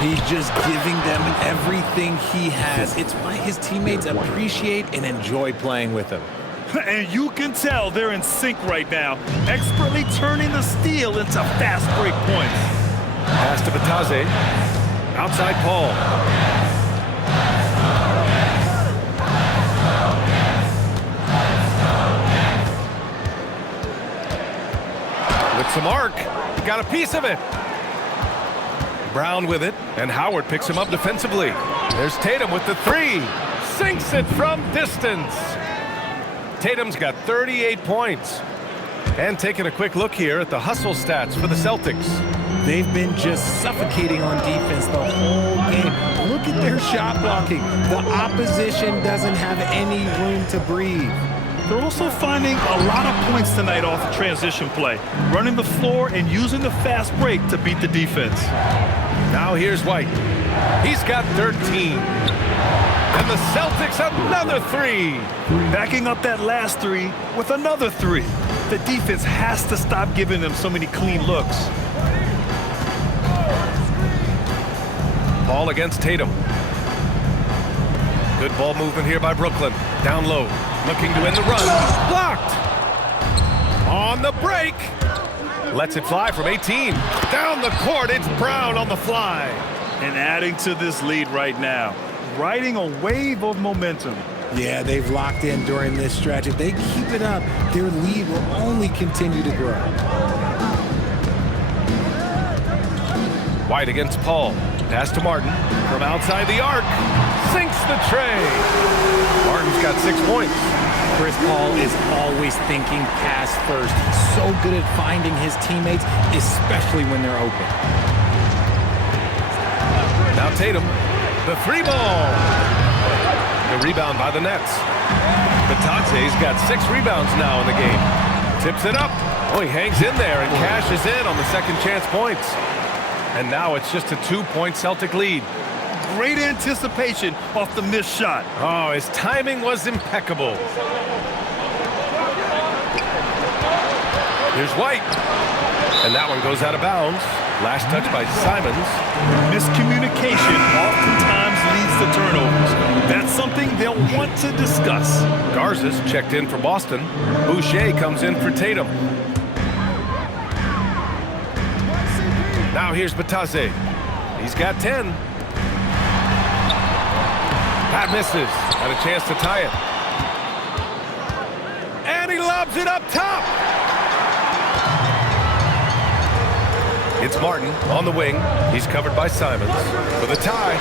He's just giving them everything he has. It's why his teammates appreciate and enjoy playing with him. And you can tell they're in sync right now, expertly turning the steal into fast break points. Pass to Batadze. Outside Paul. With some arc. Got a piece of it. Brown with it, and Howard picks him up defensively. There's Tatum with the 3. Sinks it from distance. Tatum's got 38 points. And taking a quick look here at the hustle stats for the Celtics. They've been just suffocating on defense the whole game. Look at their shot blocking. The opposition doesn't have any room to breathe. They're also finding a lot of points tonight off the transition play, running the floor and using the fast break to beat the defense. Now here's White. He's got 13. And the Celtics another 3. Backing up that last 3 with another 3. The defense has to stop giving them so many clean looks. Paul against Tatum. Good ball movement here by Brooklyn. Down low. Looking to end the run. Blocked. On the break. Lets it fly from 18. Down the court, it's Brown on the fly. And adding to this lead right now. Riding a wave of momentum. Yeah, they've locked in during this stretch. If they keep it up, their lead will only continue to grow. White against Paul. Pass to Martin. From outside the arc. Sinks the tray. Martin's got 6 points. Chris Paul is always thinking pass first. He's so good at finding his teammates, especially when they're open. Now Tatum. The 3 ball. The rebound by the Nets. Batadze's got 6 rebounds now in the game. Tips it up. Oh, he hangs in there and cashes in on the second chance points. And now it's just a 2-point Celtic lead. Great anticipation off the missed shot. Oh, his timing was impeccable. Here's White. And that one goes out of bounds. Last touch by Simons. Miscommunication oftentimes leads to turnovers. That's something they'll want to discuss. Garza's checked in for Boston. Boucher comes in for Tatum. Now here's Batadze. He's got 10. Pat misses. Had a chance to tie it. And he lobs it up top. It's Martin on the wing. He's covered by Simons. For the tie.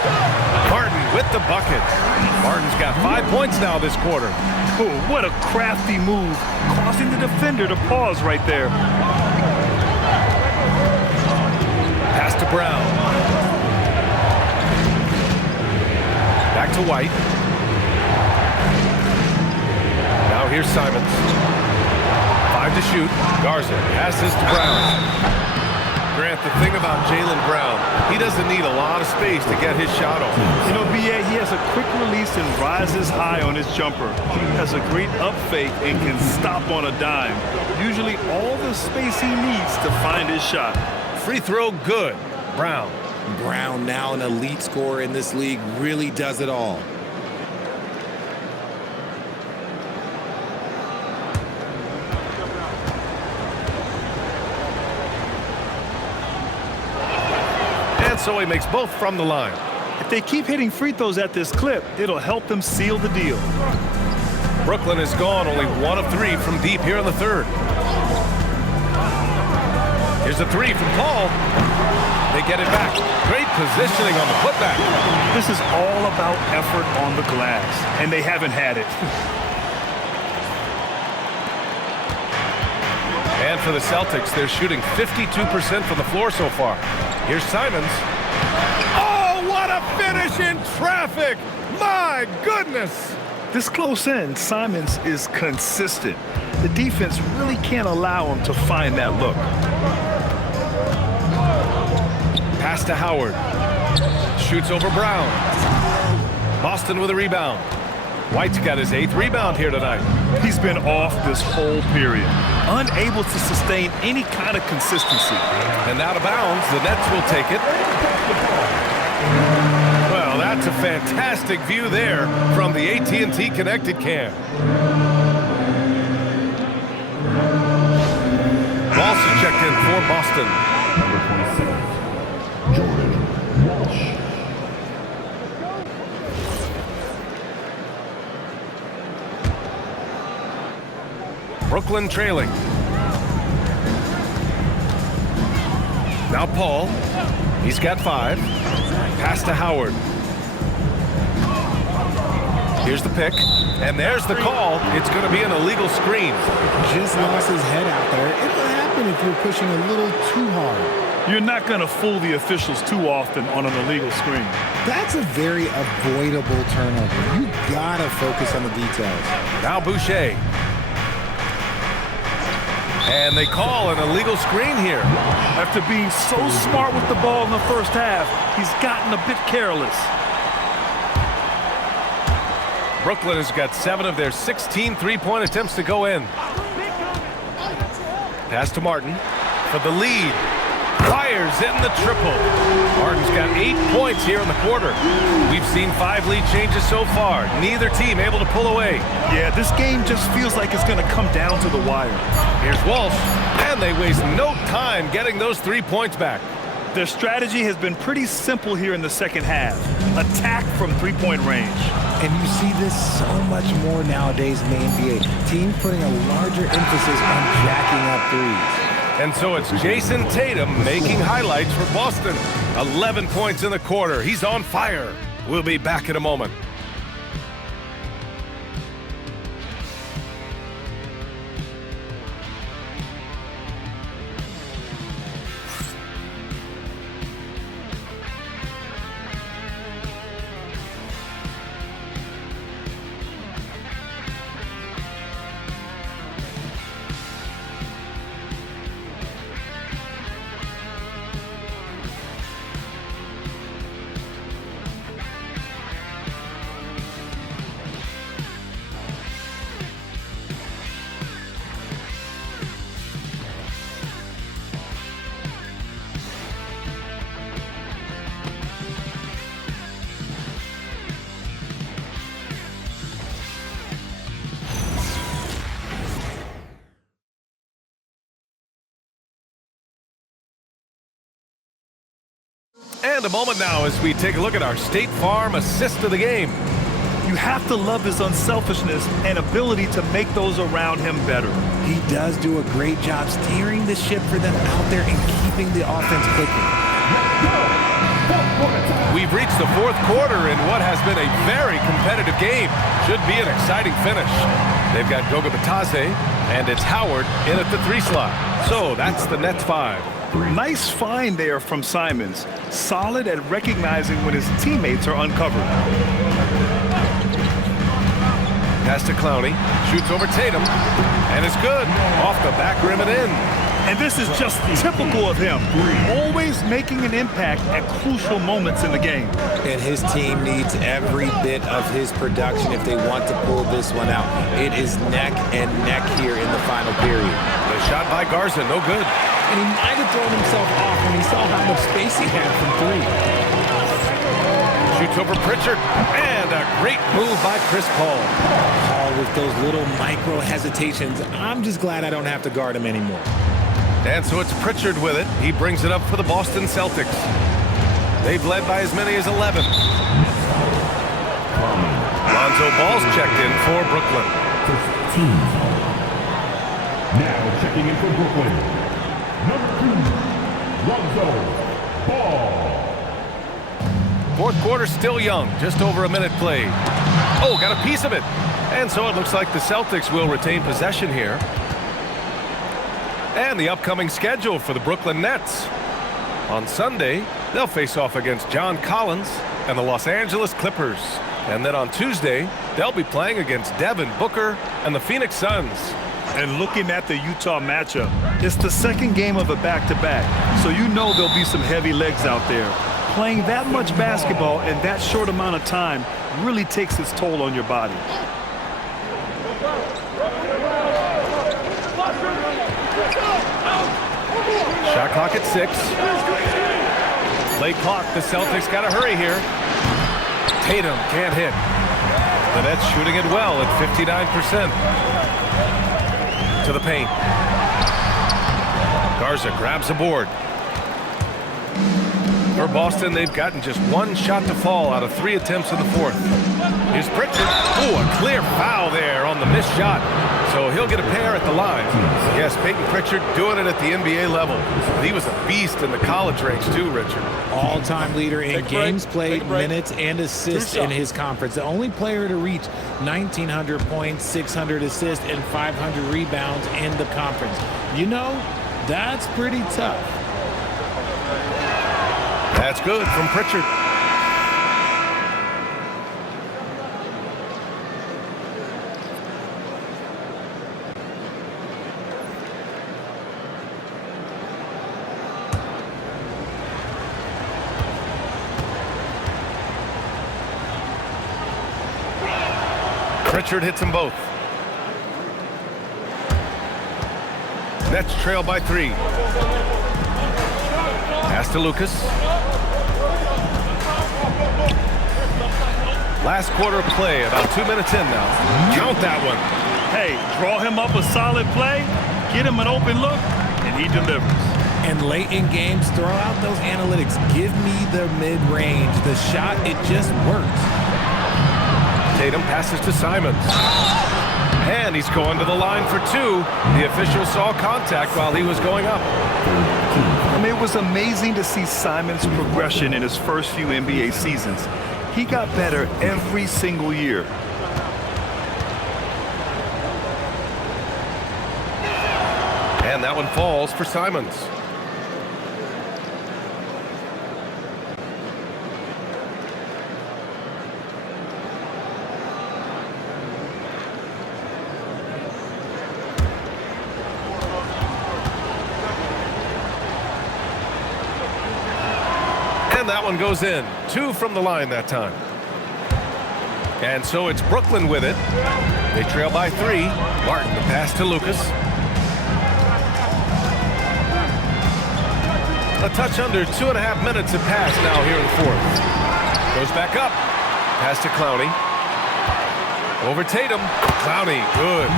Martin with the bucket. Martin's got 5 points now this quarter. Oh, what a crafty move. Causing the defender to pause right there. Pass to Brown. Back to White. Now here's Simons. 5 to shoot. Garza passes to Brown. Grant, the thing about Jaylen Brown, he doesn't need a lot of space to get his shot off. You know, B.A., he has a quick release and rises high on his jumper. He has a great up fake and can stop on a dime. Usually all the space he needs to find his shot. Free throw good. Brown. Brown, now an elite scorer in this league, really does it all. And so he makes both from the line. If they keep hitting free throws at this clip, it'll help them seal the deal. Brooklyn has gone only 1 of 3 from deep here in the third. Here's a 3 from Paul. They get it back. Great positioning on the putback. This is all about effort on the glass, and they haven't had it. And for the Celtics, they're shooting 52% from the floor so far. Here's Simons. Oh, what a finish in traffic! My goodness! This close in, Simons is consistent. The defense really can't allow him to find that look. Pass to Howard. Shoots over Brown. Boston with a rebound. White's got his 8th rebound here tonight. He's been off this whole period, unable to sustain any kind of consistency. And out of bounds, the Nets will take it. Well, that's a fantastic view there from the AT&T Connected Cam. Walsh is checked in for Boston. Brooklyn trailing. Now Paul. He's got 5. Pass to Howard. Here's the pick. And there's the call. It's going to be an illegal screen. Just lost his head out there. It'll happen if you're pushing a little too hard. You're not going to fool the officials too often on an illegal screen. That's a very avoidable turnover. You got to focus on the details. Now Boucher. And they call an illegal screen here. After being so smart with the ball in the first half, he's gotten a bit careless. Brooklyn has got 7 of their 16 three-point attempts to go in. Pass to Martin for the lead. Fires in the triple. Martin's got 8 points here in the quarter. We've seen 5 lead changes so far. Neither team able to pull away. Yeah, this game just feels like it's going to come down to the wire. Here's Walsh, and they waste no time getting those 3 points back. Their strategy has been pretty simple here in the second half. Attack from three-point range. And you see this so much more nowadays in the NBA. Teams putting a larger emphasis on jacking up threes. And so it's Jason Tatum making highlights for Boston. 11 points in the quarter. He's on fire. We'll be back in a moment. And a moment now as we take a look at our State Farm assist of the game. You have to love his unselfishness and ability to make those around him better. He does do a great job steering the ship for them out there and keeping the offense clicking. We've reached the 4th quarter in what has been a very competitive game. Should be an exciting finish. They've got Goga Batase, and it's Howard in at the 3 slot. So that's the Nets 5. Nice find there from Simons. Solid at recognizing when his teammates are uncovered. Pass to Clowney. Shoots over Tatum. And it's good. Off the back rim and in. And this is just typical of him. Always making an impact at crucial moments in the game. And his team needs every bit of his production if they want to pull this one out. It is neck and neck here in the final period. The shot by Garza, no good. And he might have thrown himself off when he saw how much space he had from 3. Shoots over Pritchard. And a great move by Chris Paul. Paul with those little micro hesitations. I'm just glad I don't have to guard him anymore. And so it's Pritchard with it. He brings it up for the Boston Celtics. They've led by as many as 11. Lonzo Ball's checked in for Brooklyn. team foul. Now checking in for Brooklyn. Number 2, Lonzo Ball. Fourth quarter still young, just over a minute played. Oh, got a piece of it. And so it looks like the Celtics will retain possession here. And the upcoming schedule for the Brooklyn Nets. On Sunday, they'll face off against John Collins and the Los Angeles Clippers. And then on Tuesday, they'll be playing against Devin Booker and the Phoenix Suns. And looking at the Utah matchup, it's the second game of a back-to-back, so you know there'll be some heavy legs out there. Playing that much basketball in that short amount of time really takes its toll on your body. Shot clock at 6. Late clock, the Celtics got to hurry here. Tatum can't hit. The Nets shooting it well at 59%. To the paint. Garza grabs a board. For Boston, they've gotten just one shot to fall out of 3 attempts in the fourth. Here's Pritchard. Ooh, a clear foul there on the missed shot. So he'll get a pair at the line. Yes, Peyton Pritchard doing it at the NBA level. He was a beast in the college ranks too, Richard. All-time leader in games played, minutes, and assists in his conference. The only player to reach 1,900 points, 600 assists, and 500 rebounds in the conference. You know, that's pretty tough. That's good from Pritchard. Pritchard hits them both. Nets trail by 3. Pass to Lucas. Last quarter of play, about 2 minutes in now. Count that one. Hey, draw him up a solid play, get him an open look, and he delivers. And late in games, throw out those analytics. Give me the mid-range. The shot, it just works. Tatum passes to Simons. And he's going to the line for 2. The official saw contact while he was going up. I mean, it was amazing to see Simons' progression in his first few NBA seasons. He got better every single year. And that one falls for Simons. And that one goes in. 2 from the line that time. And so it's Brooklyn with it. They trail by 3. Martin, the pass to Lucas. A touch under 2.5 minutes have passed now here in the fourth. Goes back up. Pass to Clowney. Over Tatum. Clowney, good.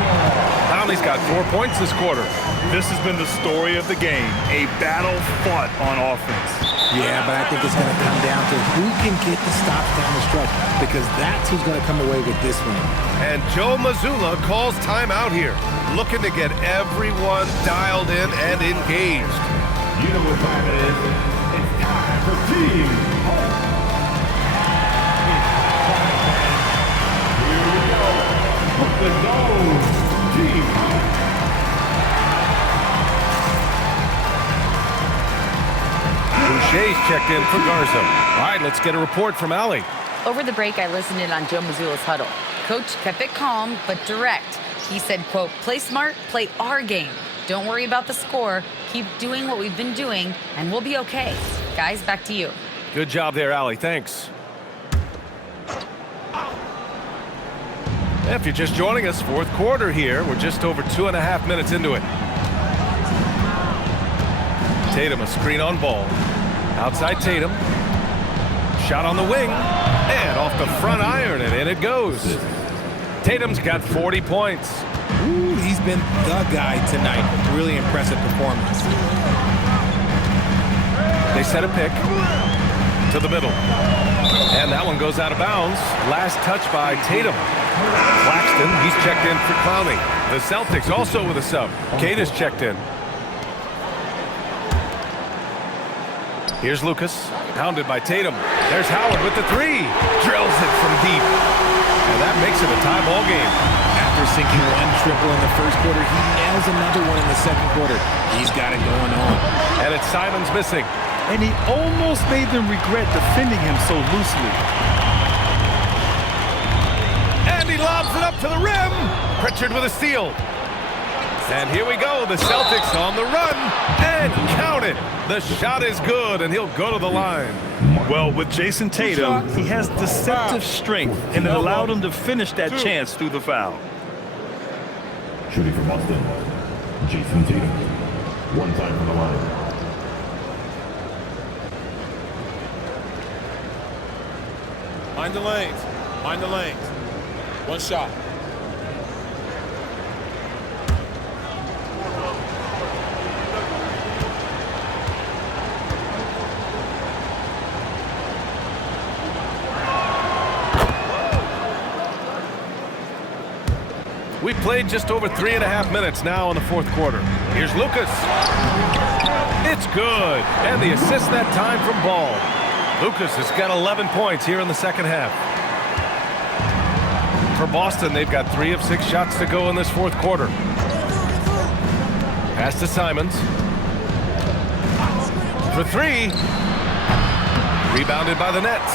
Clowney's got 4 points this quarter. This has been the story of the game. A battle fought on offense. Yeah, but I think it's going to come down to who can get the stops down the stretch, because that's who's going to come away with this one. And Joe Mazzulla calls timeout here, looking to get everyone dialed in and engaged. You know what time it is. It's time for team home. Here we go. Brooklyn goes. Team home. Boucher's checked in for Garza. All right, let's get a report from Allie. Over the break, I listened in on Joe Mazzulla's huddle. Coach kept it calm but direct. He said, quote, play smart, play our game. Don't worry about the score. Keep doing what we've been doing, and we'll be okay. Guys, back to you. Good job there, Allie. Thanks. If you're just joining us, fourth quarter here. We're just over 2.5 minutes into it. Tatum, a screen on Ball. Outside Tatum. Shot on the wing. And off the front iron, and in it goes. Tatum's got 40 points. Ooh, he's been the guy tonight. Really impressive performance. They set a pick. to the middle. And that one goes out of bounds. Last touch by Tatum. Claxton, he's checked in for Clowney. The Celtics also with a sub. Cada's checked in. Here's Lucas, pounded by Tatum. There's Howard with the three. Drills it from deep. And that makes it a tie ball game. After sinking one triple in the first quarter, he nails another one in the second quarter. He's got it going on. And it's Simons missing. And he almost made them regret defending him so loosely. And he lobs it up to the rim. Pritchard with a steal. And here we go, the Celtics on the run, and count it. The shot is good, and he'll go to the line. Well, with Jason Tatum, he has deceptive strength, and it allowed him to finish that chance through the foul. Shooting for Boston, Jason Tatum. One time from the line. Mind the lanes. Mind the lanes. One shot. We've played just over 3.5 minutes now in the fourth quarter. Here's Lucas. It's good. And the assist that time from Ball. Lucas has got 11 points here in the second half. For Boston, they've got 3 of 6 shots to go in this fourth quarter. Pass to Simons. For 3. Rebounded by the Nets.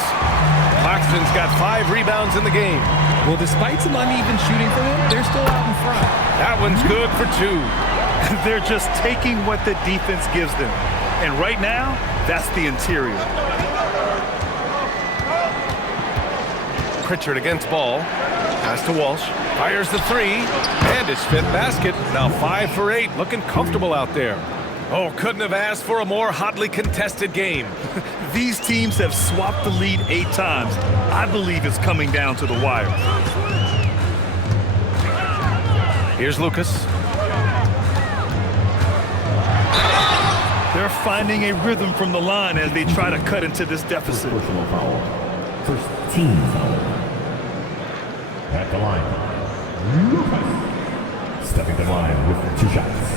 Claxton's got 5 rebounds in the game. Well, despite some uneven shooting for them, they're still out in front. That one's good for 2. They're just taking what the defense gives them. And right now, that's the interior. Pritchard against Ball. Pass to Walsh. Fires the 3. And his 5th basket. Now 5 for 8. Looking comfortable out there. Oh, couldn't have asked for a more hotly contested game. These teams have swapped the lead 8 times. I believe it's coming down to the wire. Here's Lucas. They're finding a rhythm from the line as they try to cut into this deficit. Personal foul. First team foul. At the line. Lucas. Stepping to the line with 2 shots.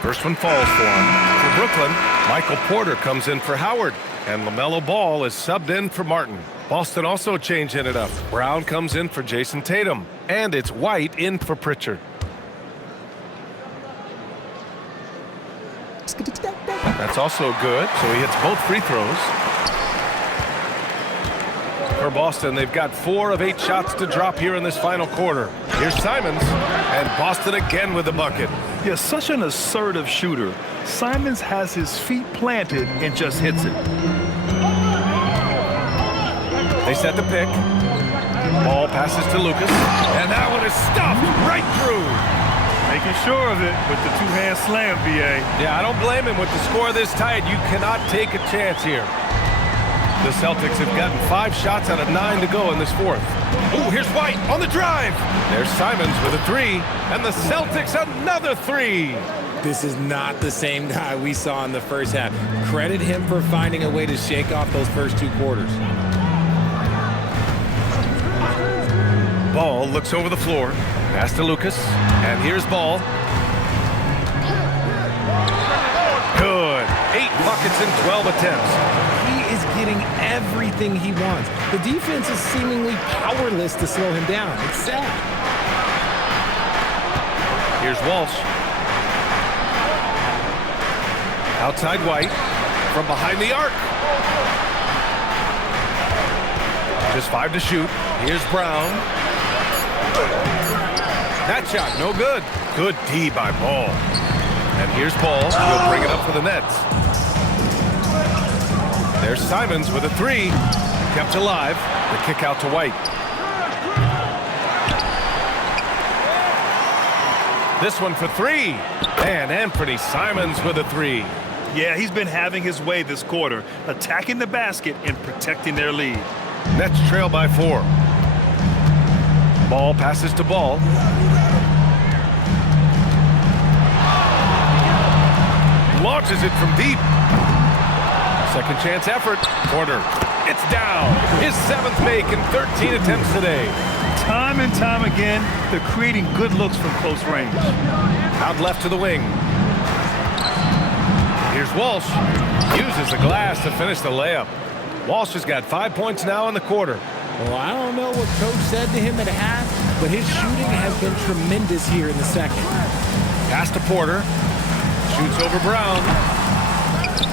First one falls for him. For Brooklyn, Michael Porter comes in for Howard. And LaMelo Ball is subbed in for Martin. Boston also changing it up. Brown comes in for Jason Tatum. And it's White in for Pritchard. That's also good, so he hits both free throws. For Boston, they've got 4 of 8 shots to drop here in this final quarter. Here's Simons, and Boston again with the bucket. Yeah, such an assertive shooter. Simons has his feet planted and just hits it. They set the pick. Ball passes to Lucas, and that one is stuffed right through. Making sure of it with the 2-hand slam, BA. Yeah, I don't blame him. With the score this tight, you cannot take a chance here. The Celtics have gotten 5 shots out of 9 to go in this fourth. Oh, here's White on the drive. There's Simons with a 3, and the Celtics another 3. This is not the same guy we saw in the first half. Credit him for finding a way to shake off those first 2 quarters. Ball looks over the floor. Pass to Lucas, and here's Ball. Good. 8 buckets in 12 attempts. He is getting everything he wants. The defense is seemingly powerless to slow him down. It's sad. Here's Walsh. Outside White. From behind the arc. Just 5 to shoot. Here's Brown. That shot, no good. Good D by Ball. And here's Ball. He'll bring it up for the Nets. There's Simons with a 3. Kept alive. The kick out to White. This one for 3. And Anthony Simons with a 3. Yeah, he's been having his way this quarter, attacking the basket and protecting their lead. Nets trail by 4. Ball passes to Ball. Launches it from deep. Second chance effort. Porter. It's down. His 7th make in 13 attempts today. Time and time again, they're creating good looks from close range. Out left to the wing. Here's Walsh. Uses the glass to finish the layup. Walsh has got 5 points now in the quarter. Well, I don't know what coach said to him at half, but his shooting has been tremendous here in the second. Pass to Porter. Shoots over Brown.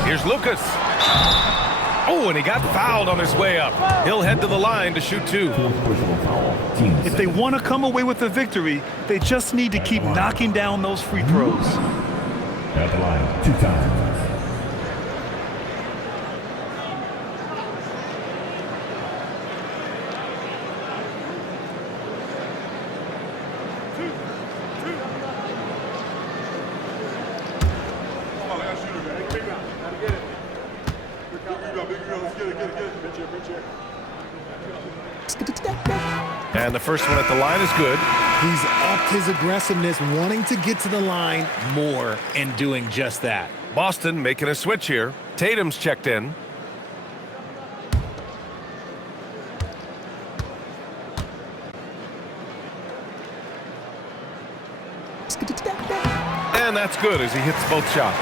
Here's Lucas. Oh, and he got fouled on his way up. He'll head to the line to shoot 2. If they want to come away with a victory, they just need to keep knocking down those free throws. At the line, 2 times. And the first one at the line is good. He's upped his aggressiveness, wanting to get to the line more and doing just that. Boston making a switch here. Tatum's checked in. And that's good as he hits both shots.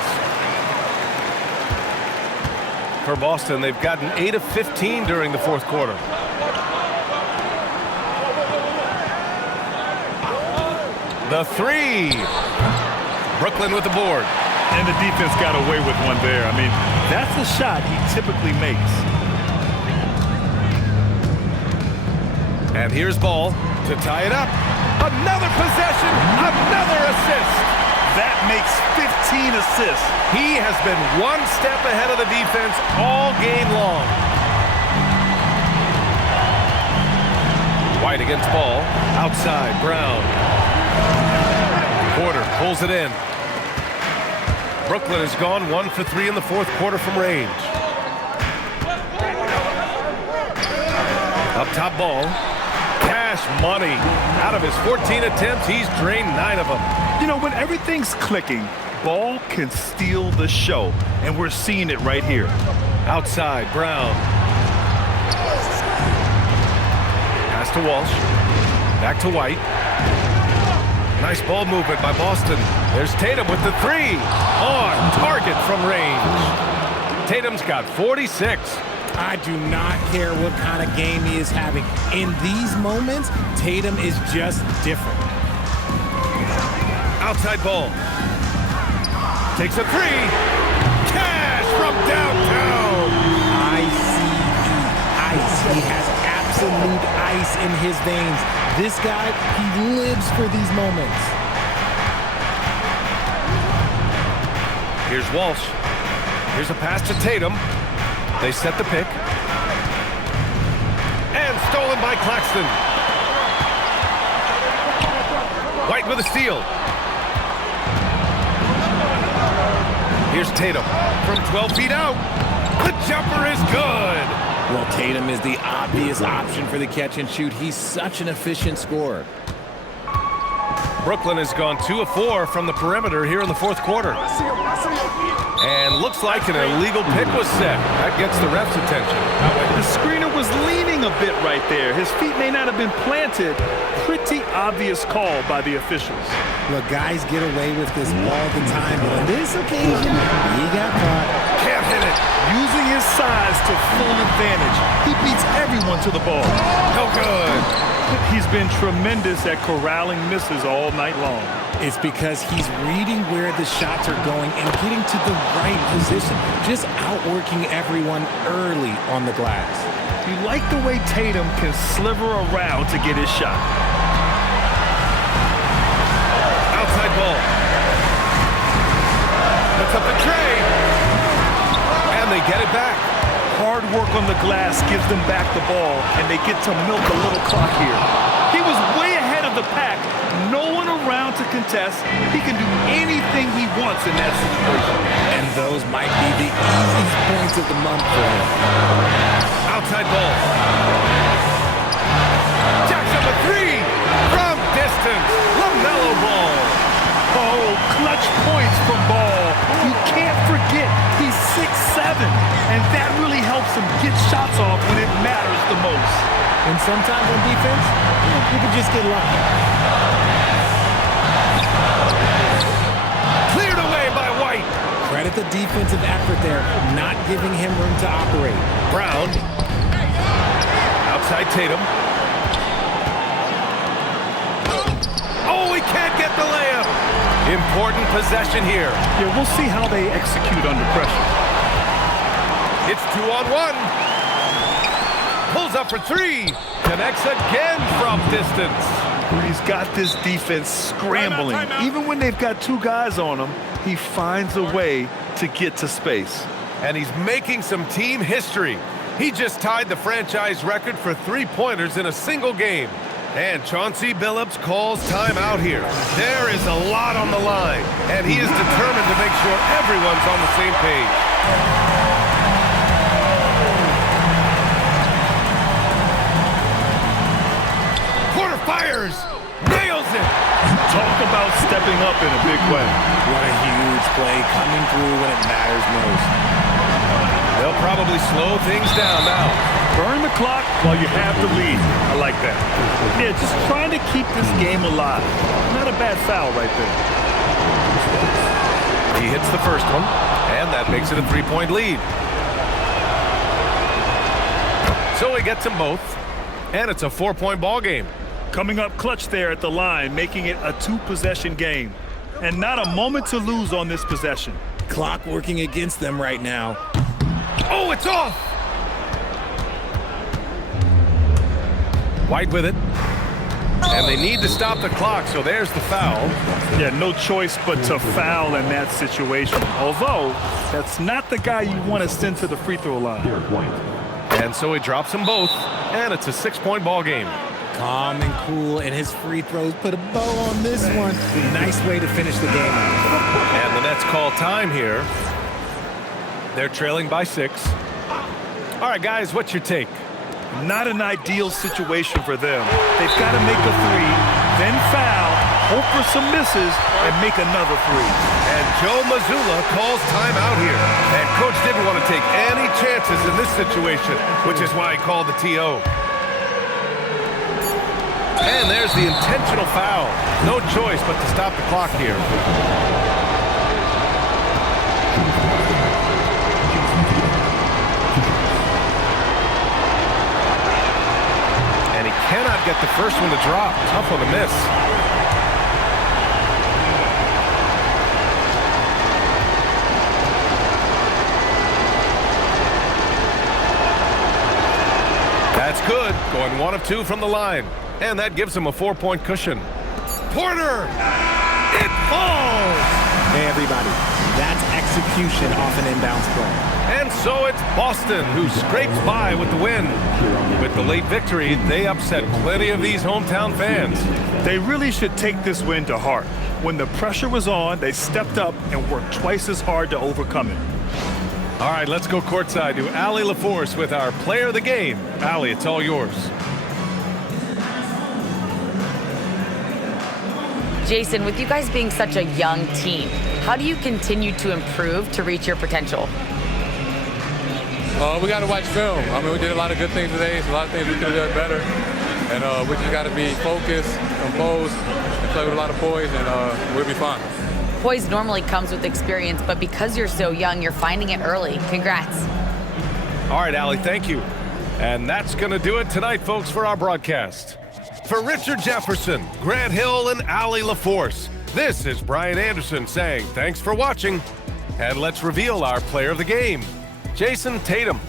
For Boston, they've gotten 8 of 15 during the 4th quarter. The 3. Brooklyn with the board. And the defense got away with one there. I mean, that's the shot he typically makes. And here's Ball to tie it up. Another possession, another assist. That makes 15 assists. He has been one step ahead of the defense all game long. White against Ball. Outside, Brown. Porter pulls it in. Brooklyn has gone 1 for 3 in the 4th quarter from range. Up top, Ball. Cash money. Out of his 14 attempts, he's drained 9 of them. You know, when everything's clicking, Ball can steal the show, and we're seeing it right here. Outside, Brown. Pass to Walsh. Back to White. Nice ball movement by Boston. There's Tatum with the 3. On target from range. Tatum's got 46. I do not care what kind of game he is having. In these moments, Tatum is just different. Outside Ball. Takes a 3. Cash from downtown. Ice. He has absolute ice in his veins. This guy, he lives for these moments. Here's Walsh. Here's a pass to Tatum. They set the pick. And stolen by Claxton. White with a steal. Here's Tatum from 12 feet out. The jumper is good. Well, Tatum is the obvious option for the catch and shoot. He's such an efficient scorer. Brooklyn has gone 2 of 4 from the perimeter here in the 4th quarter. And looks like an illegal pick was set. That gets the ref's attention. The screener was leaning a bit right there. His feet may not have been planted. Pretty obvious call by the officials. Look, guys get away with this all the time. But on this occasion, he got caught. Can't hit it. Using his size to full advantage. He beats everyone to the ball. No good. He's been tremendous at corralling misses all night long. It's because he's reading where the shots are going and getting to the right position. Just outworking everyone early on the glass. You like the way Tatum can sliver around to get his shot. Outside ball. Puts up the tray. And they get it back. Hard work on the glass gives them back the ball, and they get to milk a little clock here. He was way ahead of the pack, No one around to contest. He can do anything he wants in that situation. And those might be the easiest points of the month for him. Outside ball. Jacks up a three from distance. LaMelo Ball. Oh, clutch points from Ball. You can't forget he's 6'7", and that really helps him get shots off when it matters the most. And sometimes on defense, you can just get lucky. Cleared away by White. Credit the defensive effort there, not giving him room to operate. Brown. Outside Tatum. Oh, he can't get the layup. Important possession here. Yeah, we'll see how they execute under pressure. It's 2-on-1. Pulls up for three. Connects again from distance. He's got this defense scrambling. Time out. Even when they've got two guys on him, he finds a way to get to space. And he's making some team history. He just tied the franchise record for three-pointers in a single game. And Chauncey Billups calls timeout here. There is a lot on the line, and he is determined to make sure everyone's on the same page. Porter fires, nails it. Talk about stepping up in a big way. What a huge play coming through when it matters most. They'll probably slow things down now. Burn the clock while you have the lead. I like that. Yeah, just trying to keep this game alive. Not a bad foul right there. He hits the first one, and that makes it a three-point lead. So he gets them both, and it's a four-point ball game. Coming up clutch there at the line, making it a two-possession game. And not a moment to lose on this possession. Clock working against them right now. Oh, it's off! White with it. And they need to stop the clock, so there's the foul. Yeah, no choice but to foul in that situation. Although, that's not the guy you want to send to the free throw line. And so he drops them both, and it's a six-point ball game. Calm and cool, and his free throws put a bow on this one. Nice way to finish the game. And the Nets call time here. They're trailing by 6. All right, guys, what's your take? Not an ideal situation for them. They've got to make a three, then foul, hope for some misses, and make another three. And Joe Mazzulla calls timeout here. And Coach didn't want to take any chances in this situation, which is why he called the TO. And there's the intentional foul. No choice but to stop the clock here. And he cannot get the first one to drop. Tough one to miss. That's good. Going 1 of 2 from the line. And that gives him a 4-point cushion. Porter! It falls! Hey, everybody. That's execution off an inbounds play. And so it's Boston who scrapes by with the win. With the late victory, they upset plenty of these hometown fans. They really should take this win to heart. When the pressure was on, they stepped up and worked twice as hard to overcome it. All right, let's go courtside to Allie LaForce with our player of the game. Allie, it's all yours. Jason, with you guys being such a young team, how do you continue to improve to reach your potential? We got to watch film. I mean, we did a lot of good things today. So a lot of things we could have done better. And we just got to be focused, composed, and play with a lot of poise, and we'll be fine. Poise normally comes with experience, but because you're so young, you're finding it early. Congrats. All right, Allie, thank you. And that's going to do it tonight, folks, for our broadcast. For Richard Jefferson, Grant Hill, and Allie LaForce, this is Brian Anderson saying thanks for watching. And let's reveal our player of the game, Jason Tatum.